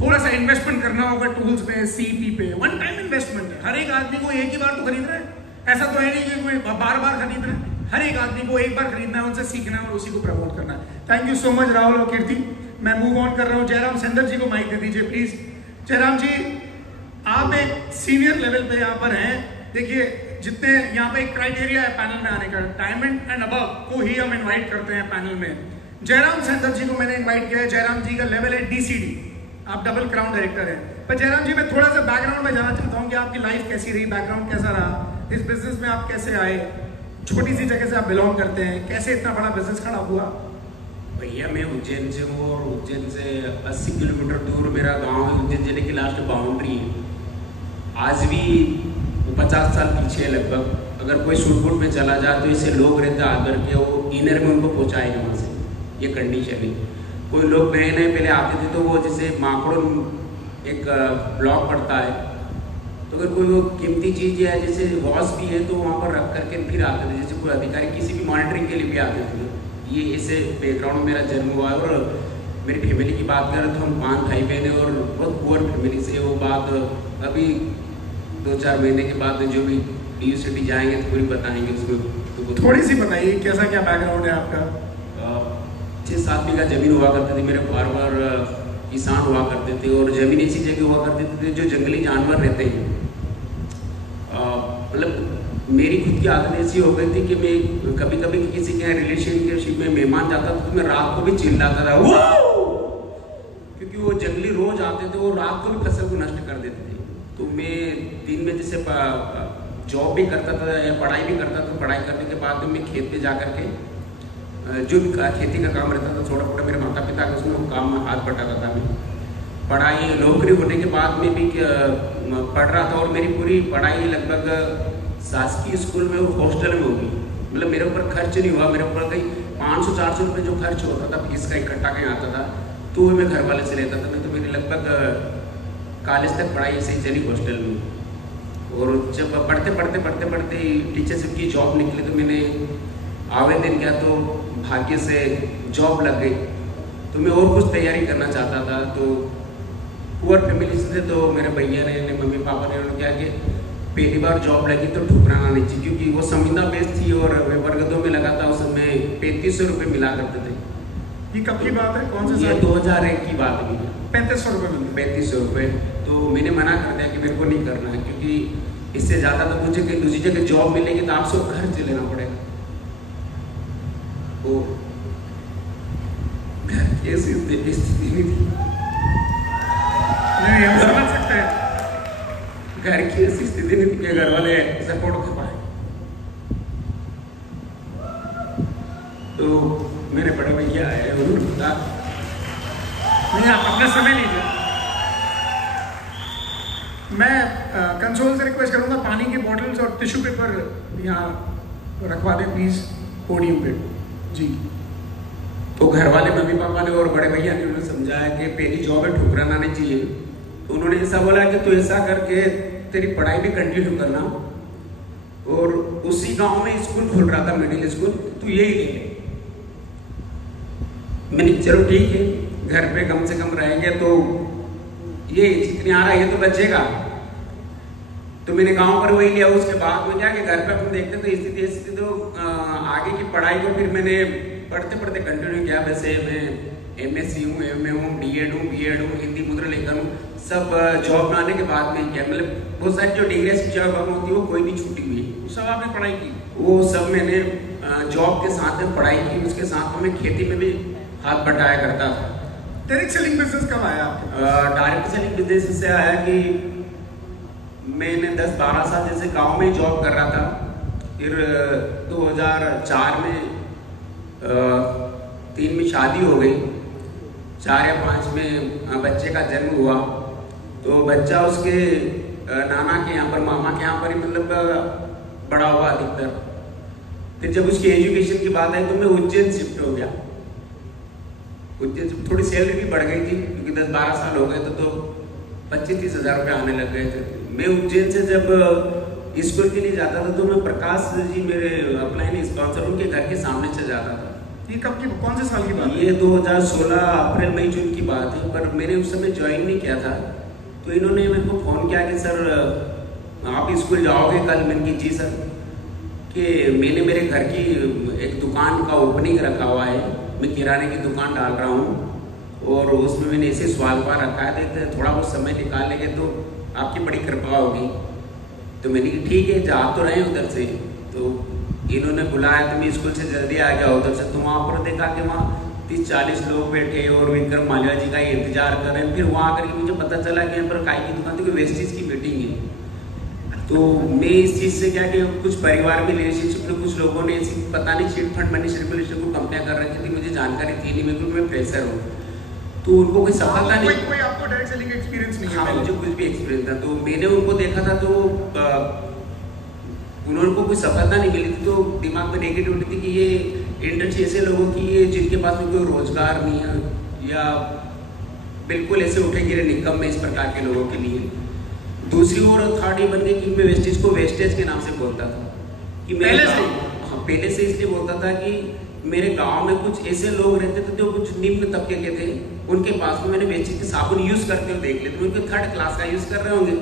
थोड़ा सा इन्वेस्टमेंट करना होगा टूल्स पे, सीपी पे। वन टाइम इन्वेस्टमेंट है। हर एक आदमी को एक ही बार तो खरीद रहा है, ऐसा तो है नहीं कि कोई बार बार खरीद रहा है। हर एक आदमी को एक बार खरीदना है, उनसे सीखना है और उसी को प्रमोट करना है। Thank you so much Rahul और कीर्ति। मैं मूव ऑन कर रहा हूँ। जयराम सेंदर जी को माइक दे दीजिए प्लीज। जयराम जी, आप एक सीनियर लेवल पे यहाँ पर हैं। देखिए, जितने यहाँ पे एक क्राइटेरिया है पैनल में आने का, डायमंड एंड अबव को ही हम इनवाइट करते हैं पैनल में। जयराम सेंदर जी को मैंने इनवाइट किया है। जयराम जी का लेवल है DCD, आप डबल क्राउन डायरेक्टर हैं। पर जयराम जी, मैं थोड़ा सा बैकग्राउंड में जानना चाहता हूँ कि आपकी लाइफ कैसी रही, बैकग्राउंड कैसा रहा, इस बिजनेस में आप कैसे आए, छोटी सी जगह से आप बिलोंग करते हैं, कैसे इतना बड़ा बिजनेस खड़ा हुआ? भैया मैं उज्जैन से हूँ, और उज्जैन से 80 किलोमीटर दूर मेरा गांव है। उज्जैन जिले की लास्ट बाउंड्री है। आज भी 50 साल पीछे है लगभग। अगर कोई शूट में चला जाए तो इसे लोग रहते आकर के वो इनर में उनको पहुँचाएंगे वहाँ से। ये कंडीशन है। कोई लोग नए नए पहले आते थे तो वो जैसे माकड़ों एक ब्लॉक पड़ता है, तो अगर कोई वो कीमती चीज़ है जैसे वॉच भी है तो वहाँ पर रख करके फिर आते थे। जैसे कोई अधिकारी किसी भी मॉनिटरिंग के लिए भी आते थे। ये ऐसे बैकग्राउंड में मेरा जन्म हुआ है। और मेरी फैमिली की बात करें तो हम 5 भाई बहन हैं और बहुत पुअर फैमिली से। वो बात अभी 2-4 महीने के बाद जो भी यूनिवर्सिटी जाएंगे तो पूरी बताएंगे उसमें। तो थोड़ी सी बताइए कैसा क्या बैकग्राउंड है आपका? 6-7 बीघा जमीन हुआ करती थी। मेरे फार्मर किसान हुआ करते थे, और जमीन ऐसी जगह हुआ करती थी जो जंगली जानवर रहते हैं। मतलब मेरी खुद की आदत ऐसी हो गई थी कि मैं कभी कभी किसी के रिलेशनशिप में मेहमान जाता था तो मैं रात को भी चिल्लाता था वो, क्योंकि वो जंगली रोज आते थे, वो रात को भी फसल को नष्ट कर देते थे। तो मैं दिन में जैसे जॉब भी करता था या पढ़ाई भी करता था। पढ़ाई करने के बाद मैं खेत पे जा करके जो भी खेती का काम रहता था छोटा मोटा, मेरे माता पिता के उसमें काम में हाथ बटाता था। मैं पढ़ाई नौकरी होने के बाद में भी पढ़ रहा था, और मेरी पूरी पढ़ाई लगभग शासकीय स्कूल में और हॉस्टल में होगी। मतलब मेरे ऊपर खर्च नहीं हुआ। मेरे ऊपर कहीं 500-400 रुपये जो खर्च होता था फीस का इकट्ठा कहीं आता था, तो मैं घर वाले से लेता था। मैं तो मेरी लगभग कॉलेज तक पढ़ाई ऐसे ही चली हॉस्टल में। और जब पढ़ते टीचरशिप की जॉब निकली तो मैंने आवेदन किया, तो भाग्य से जॉब लग गई। तो मैं और कुछ तैयारी करना चाहता था। तो पुअर फैमिली से थे, तो मेरे भैया ने मम्मी पापा ने उन्होंने क्या कि पहली बार जॉब लगी तो ठुकराना नहीं चाहिए, क्योंकि वो संविदा बेस थी और वर्ग 2 में लगा था। उस समय 3500 रुपये मिला करते थे। ये कब की बात है, कौन सा? ये 2001 की बात भी है। 3500 रुपये मिलते? 3500 रुपये। तो मैंने मना कर दिया कि मेरे को नहीं करना है, क्योंकि इससे ज़्यादा तो मुझे कहीं दूसरी जगह जॉब मिलेगी तो आपसे घर से लेना पड़ेगा। तो घर की ऐसी स्थिति नहीं थी। नहीं, हम समझ सकते हैं। घर की ऐसी स्थिति नहीं थी कि घर वाले सपोर्ट कर पाए। तो मेरे बड़े भैया आए, उन्होंने कहा नहीं, आप अपना समय लीजिए। मैं कंसोल से रिक्वेस्ट करूंगा पानी की बॉटल्स और टिश्यू पेपर यहाँ रखवा दें प्लीज पोडियम पे जी। तो घर वाले मम्मी पापा ने और बड़े भैया ने उन्होंने समझाया कि पहली जॉब है, ठुकराना नहीं चाहिए। तो उन्होंने ऐसा बोला कि तू ऐसा करके तेरी पढ़ाई भी कंटिन्यू करना, और उसी गांव में स्कूल खुल रहा था मिडिल स्कूल, तू यही ले ले। मैंने चलो ठीक है, घर पे कम से कम रहेंगे तो ये जितनी आ रहा है ये तो बचेगा। तो मैंने गांव पर वही लिया। उसके बाद में क्या कि घर पे अपन देखते तो स्थिति तो आगे की पढ़ाई को फिर मैंने पढ़ते कंटिन्यू किया। वैसे मैं MSc हूँ, MA हूँ, DEd हूँ, BEd हूँ, हिंदी मुद्रा लेखन हूँ, सब जॉब में आने के बाद में किया। मतलब बहुत सारी जो डिग्रियाँ शिक्षा विभाग में होती है वो कोई नहीं छूटी हुई है। सब आपने पढ़ाई की? वो सब मैंने जॉब के साथ में पढ़ाई की, उसके साथ में खेती में भी हाथ बटाया करता था। डायरेक्ट सेलिंग बिजनेस कब आया आपको? डायरेक्ट सेलिंग बिजनेस से आया कि मैंने 10-12 साल जैसे गांव में जॉब कर रहा था। फिर 2004 में 3 में शादी हो गई, 4 या 5 में बच्चे का जन्म हुआ। तो बच्चा उसके नाना के यहाँ पर, मामा के यहाँ पर ही मतलब बड़ा हुआ अधिकतर। फिर जब उसकी एजुकेशन की बात आई तो मैं उज्जैन शिफ्ट हो गया। उज्जैन से थोड़ी सैलरी भी बढ़ गई थी क्योंकि 10-12 साल हो गए थे, तो 25-30 हज़ार रुपये आने लग गए थे। मैं उज्जैन से जब स्कूल के लिए जाता था तो मैं प्रकाश जी मेरे अपलाइन स्पॉन्सर उनके घर के सामने से जाता था। ये कब की, कौन से साल की बात है? ये 2016 अप्रैल मई जून की बात है, पर मैंने उस समय ज्वाइन नहीं किया था। तो इन्होंने मेरे को फ़ोन किया कि सर आप स्कूल जाओगे कल? मैंने की जी सर, कि मैंने मेरे घर की एक दुकान का ओपनिंग रखा हुआ है, मैं किराने की दुकान डाल रहा हूँ और उसमें मैंने ऐसे सवाल पर रखा है, देखते थोड़ा बहुत समय निकाल लेंगे तो आपकी बड़ी कृपा होगी। तो मैंने कहा ठीक है, जा तो रहे उधर से। तो इन्होंने बुलाया तो मैं स्कूल से जल्दी आ गया उधर से। तो वहाँ पर देखा कि वहाँ 30-40 लोग बैठे और विक्रम मालविया जी का इंतजार कर रहे हैं। फिर वहाँ आकर के मुझे पता चला कि यहाँ पर काय की दुकान थी, वेस्टेज की मीटिंग है। तो मैं इस चीज़ से क्या कि कुछ परिवार में रिलेशनशिप में कुछ लोगों ने ऐसी पता नहीं चिट फंड मनी सर्कुलेशन को कंपेयर कर रखी थी, मुझे जानकारी थी नहीं, मेरे को मैं फ्रेशर हूँ। तो उनको कोई सफलता नहीं, कोई आपको डायरेक्ट सेलिंग एक्सपीरियंस नहीं है? हाँ, मुझे कुछ भी एक्सपीरियंस था। तो मैंने उनको देखा था तो उन्होंने को कोई सफलता नहीं मिली थी, तो दिमाग में नेगेटिविटी थी कि ये इंडस्ट्री ऐसे लोगों की है जिनके पास में कोई रोजगार नहीं है या बिल्कुल ऐसे उठे गिरे निकम में इस प्रकार के लोगों के लिए। दूसरी ओर थर्ड ये बन गई कि मैं वेस्टेज को वेस्टेज के नाम से बोलता था कि पहले से? हाँ, पहले से इसलिए बोलता था कि मेरे गांव में कुछ ऐसे लोग रहते थे जो कुछ निम्न तबके के थे, उनके पास में मैंने वेस्टेज के साबुन यूज़ करते हुए देख लेते, उनके 3rd क्लास का यूज़ कर रहे होंगे,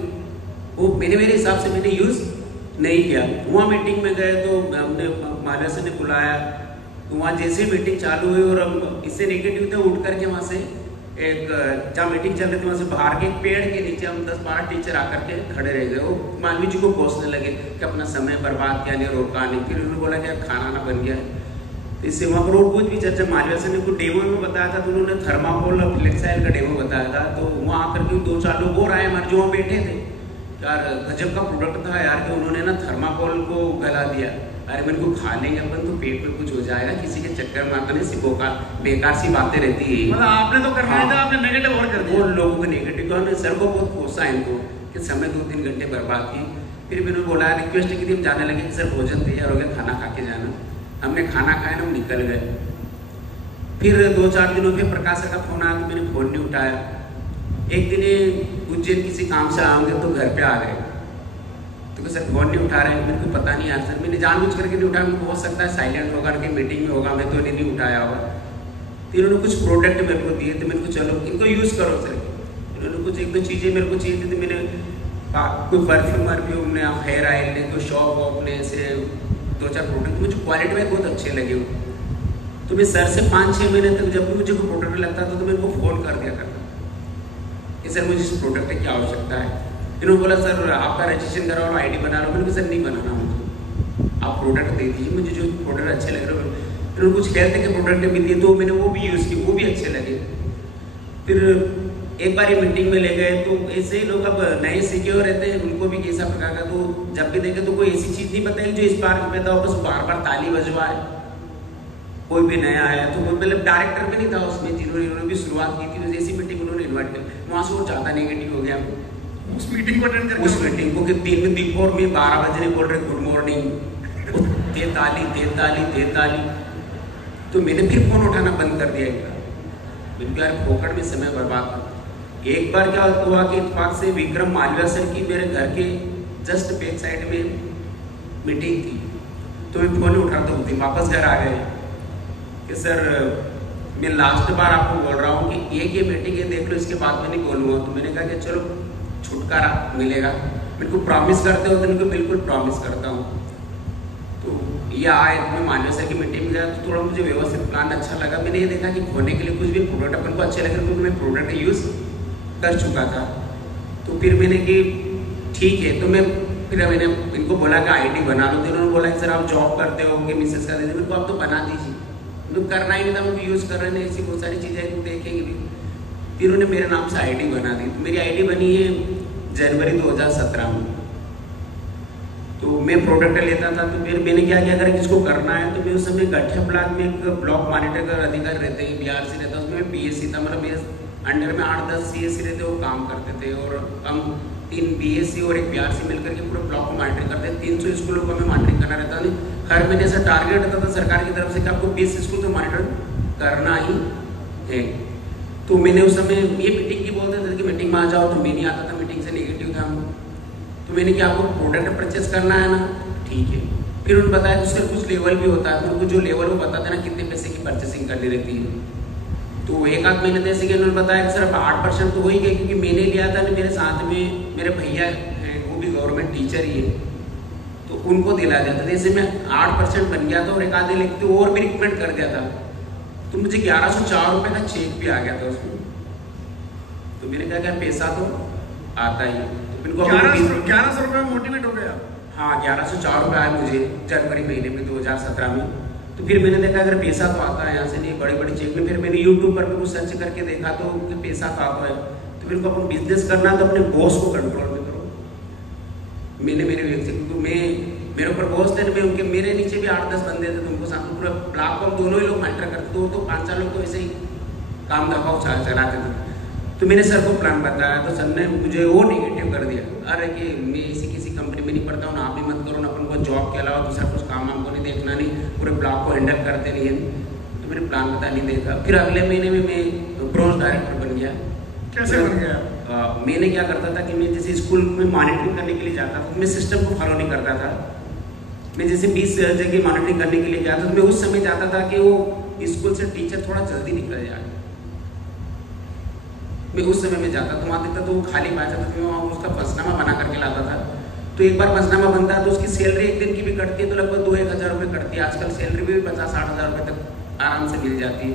वो मेरे हिसाब से मैंने यूज़ नहीं किया। वहाँ मीटिंग में गए तो हमने मालविया से ने बुलाया, तो वहाँ जैसे मीटिंग चालू हुई और हम इससे नेगेटिव थे, उठ करके वहाँ से एक जहाँ मीटिंग चल रही थी वहाँ से बाहर के पेड़ के नीचे हम 10-12 टीचर आकर के खड़े रह गए। वो मालवीय जी को कोसने लगे कि अपना समय बर्बाद किया नहीं, रोका नहीं। फिर उन्होंने बोला कि खाना ना बन गया है। तो इससे वहाँ पर और कुछ भी चर्चा मालविया से ने कुछ डेमो में बताया था, तो उन्होंने थर्माकोल और फ्लेक्साइल का डेमो बताया था। तो वहाँ आकर के 2-4 लोग और आए हमारे जो वहाँ बैठे थे, यार गजब का प्रोडक्ट था यार, कि उन्होंने ना थर्माकोल को गला दिया। अरे मैंने को खा लेंगे अपन तो पेट में कुछ हो जाएगा, किसी के चक्कर में आता नहीं, सिर्फ बेकार सी बातें रहती है। मतलब आपने तो करना ही था, आपने नेगेटिव और कर दिया। वो लोगों को नेगेटिव का सर को बहुत कोसा इनको कि समय 2-3 घंटे बर्बाद की। फिर मैंने बोला रिक्वेस्ट की थी, हम जाने लगे कि सर भोजन तैयार हो गया, खाना खा के जाना। हमने खाना खाया ना, हम निकल गए। फिर 2-4 दिनों में प्रकाश सर का फोन आया तो मैंने फ़ोन नहीं उठाया। एक दिन उज्जैन किसी काम से आएंगे तो घर पे आ गए, तो सर फोन नहीं उठा रहे हैं, मेरे को पता नहीं यार सर, मैंने जानबूझ करके नहीं उठाया, मेरे को हो सकता है साइलेंट होगा कि मीटिंग में होगा, मैं तो नहीं उठाया होगा। तो इन्होंने कुछ प्रोडक्ट मेरे को दिए, तो मेरे को चलो इनको यूज़ करो सर। इन्होंने कुछ 1-2 चीज़ें मेरे को चाहिए थी, तो मैंने कोई परफ्यूम ने, हेयर ऑयल ने, कोई शॉप वॉप ने, ऐसे 2-4 प्रोडक्ट मुझे क्वालिटी में बहुत अच्छे लगे। तो मैं सर से 5-6 महीने तक जब भी मुझे कोई प्रोडक्ट लगता था तो मैं इनको फ़ोन कर दिया करता कि सर मुझे इस प्रोडक्ट की क्या आवश्यकता है। इन्होंने बोला सर आपका रजिस्ट्रेशन कराओ और ID बना लो। मैंने कहा सर नहीं बनाना मुझे, आप प्रोडक्ट दे दीजिए, मुझे जो प्रोडक्ट अच्छे लग रहे हैं। इन्होंने कुछ हेल्थ के प्रोडक्ट भी दिए, तो मैंने वो भी यूज़ किए, वो भी अच्छे लगे। फिर एक बार मीटिंग में ले गए, तो ऐसे ही लोग अब नए सीखे हुए रहते हैं, उनको भी कैसा प्रकार का, तो जब भी देखे तो कोई ऐसी चीज़ नहीं बताई जो इस बार में था, बस बार ताली बजवाए। कोई भी नया आया तो मतलब डायरेक्टर भी नहीं था उसमें, जिन्होंने भी शुरुआत की थी, ऐसी मीटिंग उन्होंने इन्वाइट की, वहाँ से वो ज़्यादा नेगेटिव हो गया उस मीटिंग को अटेंड करके। उस मीटिंग को कि 3 दिन में 12 बजे बोल रहे गुड मॉर्निंग, दे ताली। तो मैंने फिर फोन उठाना बंद कर दिया। बिल्कुल यार फोकट में समय बर्बाद कर। एक बार क्या हुआ कि इत्तेफाक से विक्रम मालविया सर की मेरे घर के जस्ट बैक साइड में मीटिंग थी, तो मैं फोन उठा रहा था, उस दिन वापस घर आ गए कि सर मैं लास्ट बार आपको बोल रहा हूँ कि एक ये मीटिंग है, देख लो, इसके बाद में नहीं बोलूँगा। तो मैंने कहा कि चलो छुटकारा मिलेगा, मेरे को प्रॉमिस करते हो तो इनको बिल्कुल प्रॉमिस करता हूँ। तो ये आए, मैं मालविया सर की मीटिंग में गया तो थोड़ा मुझे व्यवस्थित प्लान अच्छा लगा। मैंने ये देखा कि खोने के लिए कुछ भी प्रोडक्ट अपन को अच्छे लगे, क्योंकि मैं प्रोडक्ट यूज़ कर चुका था। तो फिर मैंने कि ठीक है, तो मैंने इनको बोला कि ID बना लो। तो इन्होंने बोला कि सर आप जॉब करते हो कि मिसेस का दे दीजिए। मेरे को आप तो बना दीजिए, तो करना ही नहीं था, मुझे यूज़ कर रहे हैं, ऐसी बहुत सारी चीज़ें देखेंगे भी। फिर उन्होंने मेरे नाम से ID बना दी। तो मेरी ID बनी है जनवरी 2017 में। तो मैं प्रोडक्ट लेता था। तो फिर मैंने क्या किया, अगर किसको करना है तो मैं उस समय गठिया ब्लॉक में एक ब्लॉक मॉनिटर का अधिकारी रहते हैं, बिहार से रहता, उसमें मैं PSC था, मतलब मेरे अंडर में 8-10 CSC रहते, वो काम करते थे और हम 3 BSc और 1 BRC मिलकर के पूरे ब्लॉक को मॉनिटरिंग करते हैं। 300 स्कूलों को हमें मॉनिटरिंग करना रहता है। हर महीने ऐसा टारगेट रहता था सरकार की तरफ से कि आपको 20 स्कूल तो मॉनिटर करना ही है। तो मैंने उस समय ये मीटिंग की बोलते थे कि मीटिंग में आ जाओ, तो मैं नहीं आता था, मीटिंग से नेगेटिव था। तो मैंने क्या, आपको प्रोडक्ट परचेस करना है ना, ठीक है। फिर उन्होंने बताया कि उसका कुछ लेवल भी होता है, तो उनको जो लेवल वो बताते हैं ना कितने पैसे की परचेसिंग करनी रहती है। तो 1-8 महीने जैसे कि उन्होंने बताया कि सर 8% तो हो ही गए, क्योंकि मैंने लिया था, मेरे साथ में मेरे भैया हैं, वो भी गवर्नमेंट टीचर ही है, तो उनको दिला दिया था। जैसे मैं 8% बन गया था और 1 आधे लिखते और भी रिकमेंड कर दिया था, तो मुझे 1104 रुपये का चेक भी आ गया था उसमें। तो मैंने कहा क्या पैसा तो आता ही है, तो इनको 1100 रुपये मोटिवेट हो गया। हाँ, 1104 रुपये आए मुझे जनवरी महीने में 2017 में। तो फिर मैंने देखा अगर पैसा तो आता है यहाँ से, नहीं बड़े बड़े चेक में। फिर मैंने यूट्यूब पर भी कुछ सर्च करके देखा तो पैसा तो आता है। तो फिर अपन बिजनेस करना तो अपने बॉस को कंट्रोल में करो। मैंने मेरे व्यक्ति, क्योंकि मैं मेरे ऊपर बॉस थे, मैं उनके मेरे नीचे भी 8-10 बंदे थे, तुमको साथ में पूरा ब्लॉक को दोनों ही लोग मॉनिटर करते थे। तो 5-4 लोग तो ऐसे ही काम दबाव चलाते थे। तो मैंने सर को प्लान बताया, तो सर ने मुझे वो नेगेटिव कर दिया, अरे कि मैं किसी कंपनी में नहीं पढ़ता हूँ ना, आप भी मत करो ना, अपन को जॉब के अलावा दूसरा कुछ काम हमको नहीं देखना, नहीं पूरे ब्लॉक को हैंडल करते नहीं है। तो मैंने प्लान बता नहीं देखा। फिर अगले महीने में मैं ब्रांच डायरेक्टर बन गया। कैसे बन गया? मैंने क्या करता था कि मैं जैसे स्कूल में मॉनिटरिंग करने के लिए जाता था, तो मैं सिस्टम को फॉलो नहीं करता था। मैं जैसे 20 जगह मॉनिटरिंग करने के लिए गया था, तो मैं उस समय चाहता था कि वो स्कूल से टीचर थोड़ा जल्दी निकल जाए। मैं उस समय में जाता तो वहाँ देखता तो वो खाली पाया था, तो मैं वहाँ उसका पंचनामा बना करके लाता था। तो एक बार पंचनामा बनता है तो उसकी सैलरी एक दिन की भी कटती है, तो लगभग 2-1 हज़ार रुपये कटती है। आजकल सैलरी भी 50-60 हज़ार रुपये तक आराम से मिल जाती है।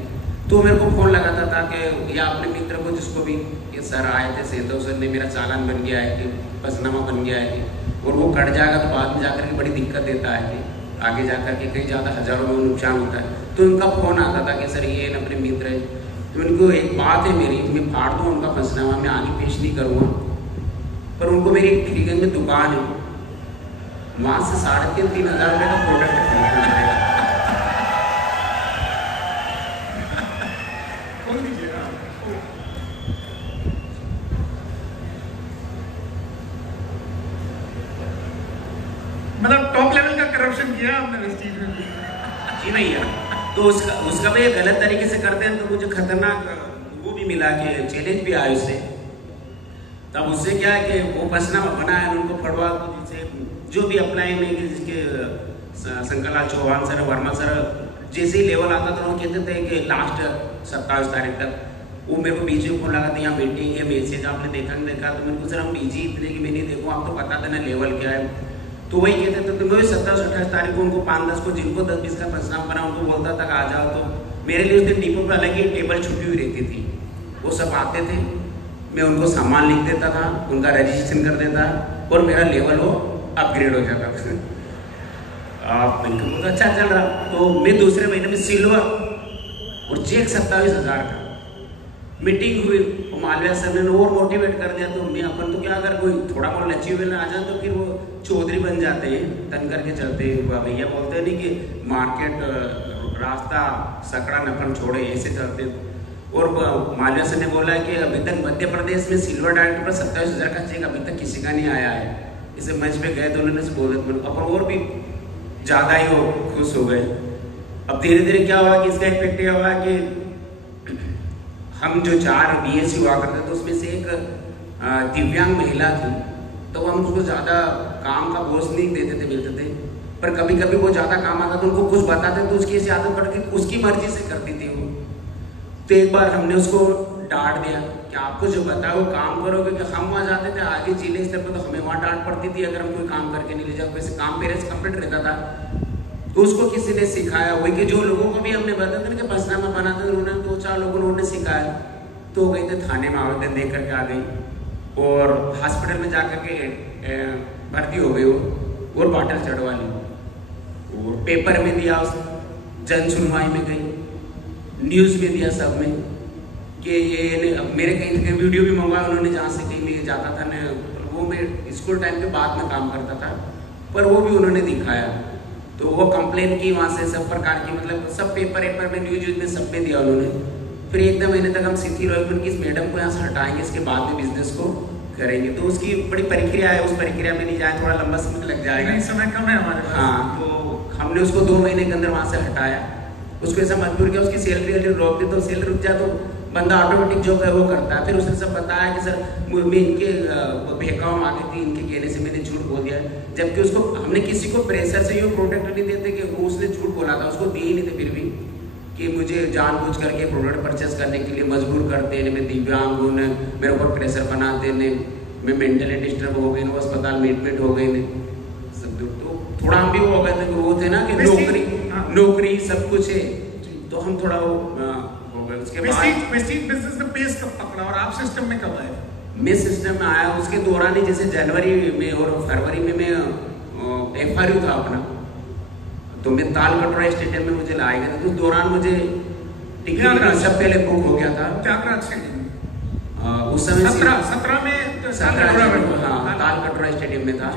तो मेरे को फ़ोन लगाता था कि या अपने मित्र को जिसको भी, ये सर आए थे सेंधव सर ने, मेरा चालान बन गया है कि पंचनामा बन गया है कि, और वो कट जाएगा तो बाद में जाकर के बड़ी दिक्कत देता है कि आगे जाकर के कहीं ज़्यादा हज़ारों में नुकसान होता है। तो उनका फ़ोन आता था कि सर ये अपने मित्र है, तो उनको एक बात है मेरी, मैं फाड़ दूँ उनका पंचनामा, मैं आगे पेश नहीं करूँगा, पर उनको मेरी खरीगंज में दुकान है, वहाँ से 3,500 हज़ार रुपये का प्रोडक्ट खरीदना पड़ेगा। मतलब टॉप लेवल का करप्शन किया आपने इस चीज में? जी भैया। तो उसका भी गलत तरीके से करते हैं, तो मुझे खतरनाक वो भी मिला कि चैलेंज भी आया उससे। तब उससे क्या है कि वो पंचनामा बना है, उनको फड़वा तो जिसे जो भी अप्लाई नहीं कि जिसके शंकरलाल चौहान सर, वर्मा सर, जैसे ही लेवल आता था वो कहते थे कि लास्ट 27 तारीख तक, वो मेरे को बीजी को लगा था यहाँ मीटिंग है, मैसेज आपने देखा नहीं देखा, तो मेरे को सर हम बीजी इतने कि मैं नहीं देखूँ, आप तो पता था ना लेवल क्या है। तो वही कहते थे। तो मैं 27-28 तारीख को उनको 5-10 को जिनको 10-20 का पंचनामा बना उनको बोलता था कि आ जाओ। तो मेरे लिए उस दिन डिपो पर अलग ही टेबल छुट्टी हुई रहती थी, वो सब आते थे, मैं उनको सामान लिख देता था, उनका रजिस्ट्रेशन कर देता और मेरा लेवल वो अपग्रेड हो जाता था। बिल्कुल बहुत अच्छा चल रहा। तो मैं दूसरे महीने में सिल्वर और चेक 27 हज़ार का। मीटिंग हुई, मालविया सर ने और मोटिवेट कर दिया। तो मैं अपन तो क्या, अगर कोई थोड़ा बहुत लची हुए आ जाए तो फिर वो चौधरी बन जाते हैं, तन करके चलते हैं। भैया बोलते हैं नहीं कि मार्केट रास्ता सकड़ा नफन छोड़े, ऐसे चलते हैं। और मालविया सर ने बोला कि अभी तक मध्य प्रदेश में सिल्वर डायरेक्टर पर 27 हज़ार का चेक अभी तक किसी का नहीं आया है। इसे मंच पे गए तो उन्होंने बोल दिया, अपन और भी ज़्यादा ही हो खुश हो गए। अब धीरे धीरे क्या हुआ कि इसका इफेक्ट ये हुआ कि हम जो 4 BSc हुआ करते थे उसमें से एक दिव्यांग महिला थी, तो हम उसको ज़्यादा काम का बोझ नहीं देते थे, मिलते थे। पर कभी कभी वो ज़्यादा काम आता था, उनको कुछ बताते तो उसकी ऐसी आदत पड़ गई, उसकी मर्जी से करती थी वो। तो एक बार हमने उसको डांट दिया कि आपको जो बताया वो काम करो, क्योंकि हम वहाँ जाते थे आगे जिले स्तर पर, तो हमें वहाँ डांट पड़ती थी अगर हम कोई काम करके नहीं ले जाओ। वैसे काम पेरेंट्स कंप्लीट रहता था, तो उसको किसी ने सिखाया। वही कि जो लोगों को भी हमने बताया था ना कि पंचनामा बनाते थे, उन्होंने 2-4 लोगों ने उन्होंने सिखाया। तो गई थे थाने में आवेदन दे करके आ गई और हॉस्पिटल में जाकर के भर्ती हो गई वो, और बाटल चढ़वा ली और पेपर में दिया, उस जन सुनवाई में गई, न्यूज़ में दिया, सब में कि ये मेरे कहीं वीडियो भी मंगवाया उन्होंने, जहाँ से कहीं मैं जाता था न, वो मैं स्कूल टाइम पे बाद में काम करता था, पर वो भी उन्होंने दिखाया। तो वो कंप्लेन की वहाँ से सब प्रकार की, मतलब सब पेपर में न्यूज में सब में दिया उन्होंने। फिर 1 महीने तक हम सिद्धि रॉयल की इस मैडम को यहाँ से हटाएंगे, इसके बाद में बिजनेस को करेंगे। तो उसकी बड़ी प्रक्रिया है, उस प्रक्रिया में नहीं जाए, थोड़ा लंबा समय लग जाएगा, नहीं समय कम है हमारे पास। हाँ, तो हमने उसको 2 महीने के अंदर वहाँ से हटाया। उसको ऐसा मजबूर किया, उसकी सैलरी रोक दी, तो सैलरी रुक जाए तो बंदा ऑटोमेटिक जो है वो करता है। फिर उसने सब बताया कि सर मैं इनके बहकाव में आ गई थी, इनके कहने से मैंने झूठ बोल दिया। जबकि उसको हमने किसी को प्रेशर से ये प्रोडक्ट नहीं देते कि वो उसने झूठ बोला था, उसको दिए ही नहीं थे। फिर भी कि मुझे जानबूझ करके प्रोडक्ट परचेस करने के लिए मजबूर करते हैं, मैं दिव्यांग हूँ, मेरे ऊपर प्रेशर बनाते ने, मैं मेंटली डिस्टर्ब हो गई, वो अस्पताल एडमिट हो गई ने सब। तो थोड़ा हम भी वो हो गए थे, वो थे ना कि नौकरी सब कुछ है, तो हम थोड़ा वो हो गए। उसके बाद प्रेस्टीज बिजनेस का पेस कब पकड़ा और आप सिस्टम में कब आए? मैं सिस्टम में आया उसके दौरान ही, जैसे जनवरी में और फरवरी में मैं FRU था अपना, तो मैं ताल कटोरा स्टेडियम में मुझे लाया गया था। तो उस दौरान मुझे टिकट सब पहले बुक हो गया था। त्यागराज स्टेडियम उस समय 17 में हाँ, ताल कटोरा स्टेडियम में था।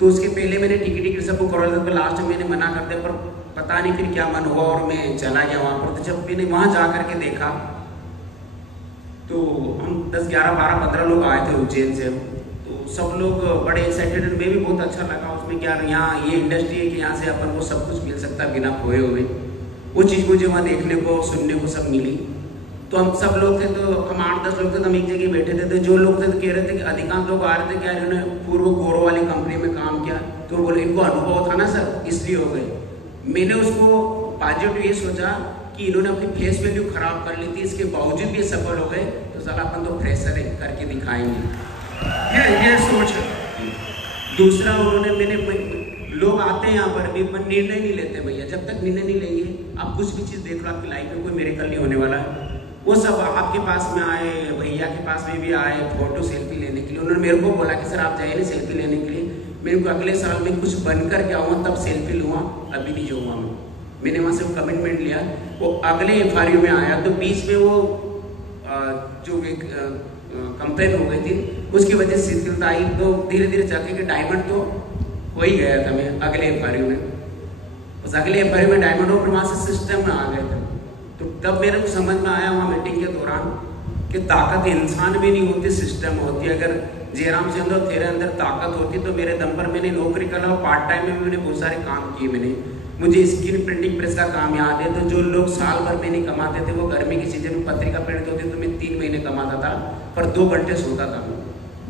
तो उसके पहले मैंने टिकट सब बुक करवा था, पर लास्ट में मैंने मना कर दिया, पर पता नहीं फिर क्या मन हुआ और मैं चला गया वहाँ पर। तो जब मैंने वहाँ जा करके देखा तो हम 10, 11, 12, 15 लोग आए थे उज्जैन से। तो सब लोग बड़े एक्साइटेड, मैं भी बहुत अच्छा लगा उसमें, क्या यहाँ ये इंडस्ट्री है कि यहाँ से अपन को सब कुछ मिल सकता है बिना खोए हुए। वो चीज़ मुझे वहाँ देखने को सुनने को सब मिली। तो हम सब लोग थे, तो हम 8-10 लोग थे, तो हम एक जगह बैठे थे। तो जो लोग थे तो कह रहे थे कि अधिकांश लोग आ रहे थे क्या इन्होंने पूर्व गौरव वाली कंपनी में काम किया, तो बोले इनको अनुभव था ना सर, इसलिए हो गए। मैंने उसको पॉजिटिव ये सोचा कि इन्होंने अपनी फेस वैल्यू खराब कर ली थी, इसके बावजूद भी सफल हो गए, तो साला अपन तो फ्रेशर करके दिखाएंगे, ये सोच है। दूसरा उन्होंने लोग आते हैं यहाँ पर भी, पर निर्णय नहीं लेते भैया। जब तक निर्णय नहीं लेंगे, आप कुछ भी चीज़ देख लो, आपकी लाइफ में कोई मेरेकल नहीं होने वाला है। वो सब आपके पास में आए, भैया के पास में भी आए फोटो सेल्फी लेने के लिए। उन्होंने मेरे को बोला कि सर आप जाइए ना सेल्फी लेने के लिए, मेरे को अगले साल में कुछ बनकर के आऊँगा तब सेल्फी लूँगा, अभी नहीं जाऊँगा मैंने वहाँ से कमिटमेंट लिया। वो अगले FRU में आया, तो बीच में वो जो एक कंप्लेन हो गई थी, उसकी वजह से शिथिलता आई। तो धीरे धीरे जाके कि डायमंड तो हो ही गया था मैं अगले FRU में। उस अगले FRU में डायमंड हो, फिर वहाँ से सिस्टम में आ गए थे। तो तब मेरे को समझ में आया वहाँ मीटिंग के दौरान कि ताकत इंसान भी नहीं होती, सिस्टम होती है। अगर जयराम चंद्र तेरे अंदर ताकत होती तो मेरे दम पर मैंने नौकरी करा, पार्ट टाइम में मैंने बहुत सारे काम किए। मैंने मुझे स्क्रीन प्रिंटिंग प्रेस का काम याद है। तो जो लोग साल भर में नहीं कमाते थे, वो गर्मी की सीजन में पत्रिका प्रिंट होती तो मैं 3 महीने कमाता था, पर 2 घंटे सोता था।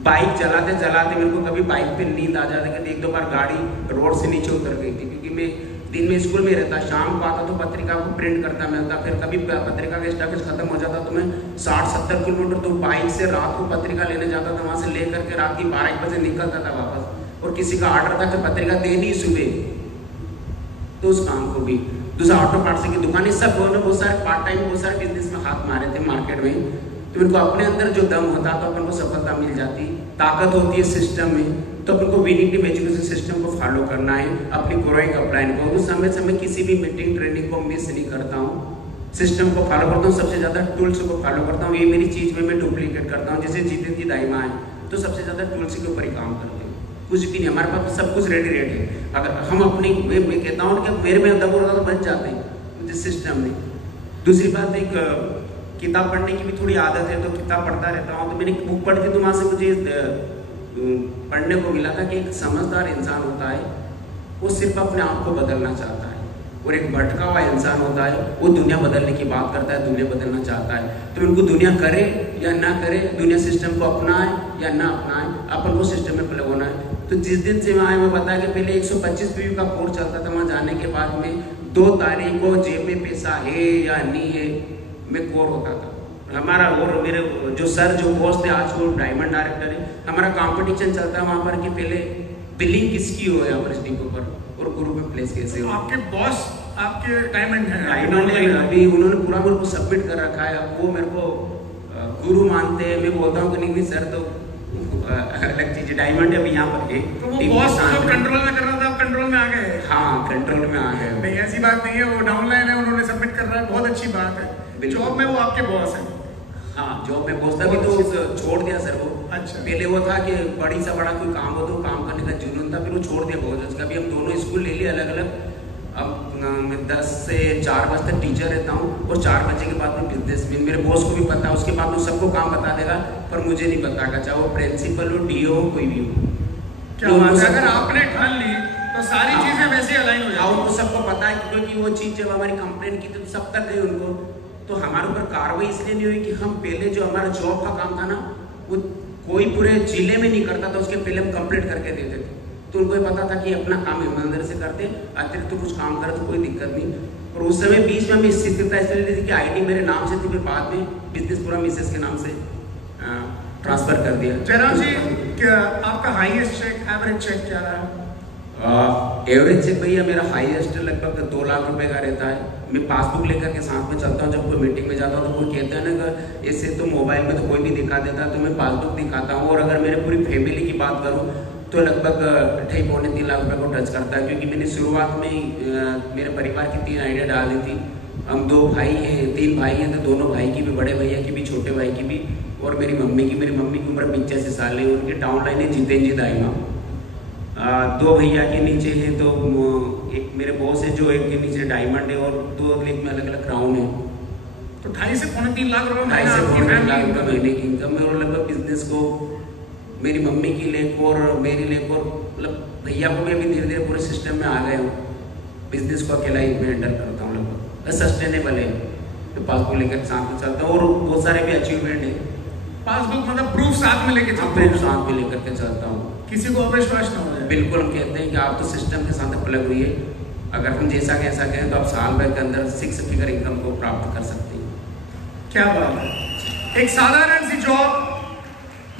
बाइक चलाते चलाते मेरे को कभी बाइक पे नींद आ जाती कि 1-2 बार गाड़ी रोड से नीचे उतर गई थी, क्योंकि मैं दिन में स्कूल में रहता, शाम को आता तो पत्रिका को प्रिंट करता मिलता। फिर कभी पत्रिका का स्टॉकेज खत्म हो जाता तो मैं 60-70 किलोमीटर तो बाइक से रात को पत्रिका लेने जाता था। वहाँ से ले करके रात की 12-1 बजे निकलता था वापस। और किसी का ऑर्डर था कि पत्रिका देनी सुबह, तो उस काम को भी। दूसरा ऑटो पार्ट्स की दुकानें, सब बहुत सारे पार्ट टाइम बहुत सारे बिजनेस में हाथ मारे थे मार्केट में। तो इनको अपने अंदर जो दम होता तो अपन को सफलता मिल जाती। ताकत होती है सिस्टम में, तो अपन को विनिंग टीम एजुकेशन सिस्टम को फॉलो करना है, अपनी ग्रोइंग अपलाइन को। उस समय से मैं किसी भी मीटिंग ट्रेनिंग को मिस नहीं करता हूँ, सिस्टम को फॉलो करता हूँ। सबसे ज़्यादा टूल्स को फॉलो करता हूँ। ये मेरी चीज़ में मैं डुप्लीकेट करता हूँ। जैसे जीते जी दाइमा है, तो सबसे ज़्यादा टूल्स के ऊपर ही काम करते हैं। कुछ भी नहीं, हमारे पास सब कुछ रेडी रेडी है। अगर हम अपनी मैं कहता हूँ कि मेरे में दम होता तो बच जाते हैं जिस सिस्टम में। दूसरी बात, एक किताब पढ़ने की भी थोड़ी आदत है, तो किताब पढ़ता रहता हूँ। तो मैंने बुक पढ़ी थी, तो वहाँ से मुझे पढ़ने को मिला था कि एक समझदार इंसान होता है, वो सिर्फ अपने आप को बदलना चाहता है, और एक भटका हुआ इंसान होता है, वो दुनिया बदलने की बात करता है, दुनिया बदलना चाहता है। तो उनको दुनिया करे या ना करे, दुनिया सिस्टम को अपनाए या ना अपनाए, अपन को सिस्टम में प्लग होना है। तो जिस दिन से वहाँ मैं बताया कि पहले 125 PU का कोर्स चलता था, वहाँ जाने के बाद में 2 तारीख को जेब में पैसा है या नहीं है मैं कोर होता था। हमारा और मेरे जो सर जो बॉस थे, आज वो डायमंड डायरेक्टर है, हमारा कंपटीशन चलता है वहाँ पर कि पहले बिलिंग किसकी हो यहाँ पर इस डिपो पर, और ग्रुप में प्लेस कैसे हो। आपके बॉस आपके डायमंड है? डायमंड है, अभी उन्होंने पूरा मेरे को सबमिट कर रखा है। वो मेरे को गुरु मानते हैं। मैं बोलता हूँ कि नहीं सर, तो अलग चीज, डायमंड है अभी यहाँ पर है। तो वो बॉस जो कंट्रोल में कर रहा था, कंट्रोल में आ गए? हाँ, कंट्रोल में आ गए। नहीं, ऐसी बात नहीं है, वो डाउनलाइन है, उन्होंने सबमिट कर रहा है, बहुत अच्छी बात है। जॉब में वो आपके बॉस है? हाँ जॉब में पहुंचता भी तो छोड़ दिया सर वो। अच्छा। पहले वो था कि बड़ी सा बड़ा कोई काम हो तो काम करने का जुनून था, फिर वो छोड़ दिया बहुत अच्छा। अभी हम दोनों स्कूल ले लिए अलग अलग। अब मैं 10 से 4 बजे तक टीचर रहता हूँ और 4 बजे के बाद में बिजनेसमैन। मेरे बॉस को भी पता है, उसके बाद में सबको काम बता देगा, पर मुझे नहीं पता का, चाहे वो प्रिंसिपल हो, डीओ हो, कोई भी हो। क्या बात है, अगर आपने ठान ली तो सारी चीजें वैसे अलाइन हो जाएंगी। उनको सबको पता है, क्योंकि वो चीज़ जब हमारी कंप्लेन की तो सब तक गई उनको। तो हमारे ऊपर कार्रवाई इसलिए नहीं हुई कि हम पहले जो हमारा जॉब का काम था ना, वो कोई पूरे जिले में नहीं करता था, उसके पहले हम कंप्लीट करके देते थे। तो उनको पता था कि अपना काम ईमानदारी से करते, अतिरिक्त तो कुछ काम करे तो कोई दिक्कत नहीं। और उस समय बीच में हमें स्थिरता इसलिए थी कि आईडी मेरे नाम से थी, फिर बाद में बिजनेस पूरा मिसेस के नाम से ट्रांसफर कर दिया। जयराम जी, क्या आपका हाईएस्ट चेक, एवरेज चेक क्या रहा? एवरेज चेक भैया मेरा हाईएस्ट लगभग 2 लाख रुपए का रहता है। मैं पासबुक लेकर के साथ में चलता हूँ, जब कोई मीटिंग में जाता हूँ तो कोई कहता है ना कि इससे तो मोबाइल में तो कोई भी दिखा देता है, तो मैं पासबुक दिखाता हूँ। और अगर मेरे पूरी फैमिली की बात करूँ तो लगभग 2.5-3 लाख रुपए को टच करता है, क्योंकि मैंने शुरुआत में ही मेरे परिवार की 3 आइडिया डाल दी थी। हम 2 भाई हैं, 3 भाई हैं, तो दोनों भाई की भी, बड़े भैया की भी, छोटे भाई की भी, और मेरी मम्मी की उम्र 85 साल है। उनकी टाउन लाइन है जितेंद्र जी दाइमा। 2 भैया के नीचे है तो एक मेरे बॉस है जो एक के नीचे डायमंड है, और 2 अगले में अलग अलग क्राउन है। तो 2.5 से 3 लाख रुपए 2.5 से 3 लाख रुपए महीने की इनकम है। और लगभग बिजनेस को मेरी मम्मी की लेकर और मेरी लेकर, मतलब भैया को भी अभी धीरे धीरे पूरे सिस्टम में आ गए हूँ। बिजनेस को अकेला ही मैं हैंडल करता हूँ, लगभग सस्टेनेबल है। तो पासबुक लेकर साथ में चलता हूँ, और बहुत सारे भी अचीवमेंट है। पासबुक मतलब प्रूफ साथ में लेके चलते प्रूफ हैं, साथ में लेकर के चलता हूँ। किसी को अविश्वास ना हो जाए। बिल्कुल, हम कहते हैं कि आप तो सिस्टम के साथ प्लग हुई है। अगर हम जैसा कैसा कहें तो आप साल भर के अंदर 6 फिगर इनकम को प्राप्त कर सकते हैं। क्या बात है। एक साधारण सी जॉब,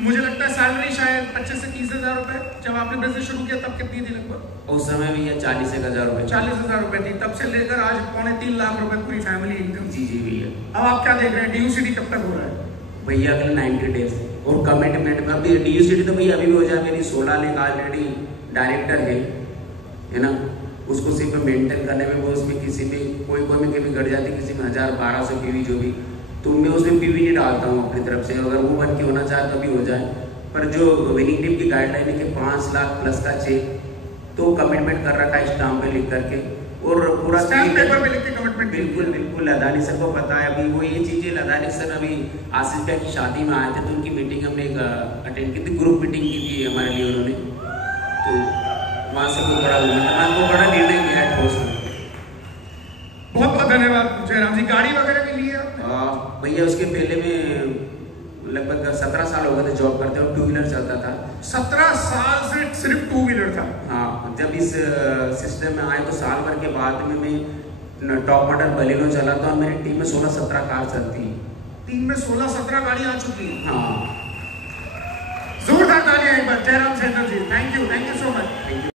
मुझे लगता है सैलरी शायद 25 से 30 हज़ार रुपए। जब आपने बिजनेस शुरू किया तब कितनी थी लगभग? उस समय भी ये 40,000 रुपए। 40,000 रुपए थी। तब से लेकर आज 2.5 लाख रुपए पूरी फैमिली इनकम। जी जी भैया। अब आप क्या देख रहे हैं, DUCD कब तक हो रहा है? भैया अगले 90 डेज और कमिटमेंट में। अभी DUCD तो भैया अभी भी हो जाए। मेरी 16 लेख ऑलरेडी डायरेक्टर है ना, उसको सिर्फ मेंटेन करने में, वो उसमें किसी में कोई में कभी घट जाती, किसी में 1000-1200 PV जो भी, तो मैं उसमें PV नहीं डालता हूँ अपनी तरफ से। अगर वो बन के होना चाहे तो भी हो जाए, पर जो विनिंग टीम की गाइडलाइन है कि 5 लाख प्लस का चेक, तो कमिटमेंट कर रखा है स्टाम्प पे लिख करके, और पूरा स्टैम्प पेपर पे लिख के कमिटमेंट। बिल्कुल बिल्कुल। लदानी सर को पता है। अभी वो ये चीज़ें लदानी सर अभी आशीष भाई की शादी में आए थे, तो उनकी मीटिंग हमने एक अटेंड की थी, ग्रुप मीटिंग की थी हमारे लिए उन्होंने, तो वहाँ से कोई बड़ा बड़ा निर्णय किया है ठोस में। बहुत बहुत धन्यवाद जयराम जी। गाड़ी वगैरह के लिए भैया उसके पहले में लगभग 17 साल हो गए थे जॉब करते हुए, 2 व्हीलर चलता था। 17 साल से सिर्फ 2 व्हीलर था? हाँ, जब इस सिस्टम में आए तो साल भर के बाद में मैं टॉप मॉडल बलेनो चलाता हूँ। मेरी टीम में 16-17 कार चलती है। टीम में 16-17 गाड़ी आ चुकी है। हाँ, जोरदार तालियां एक बार जयराम सेठर जी, थैंक यू।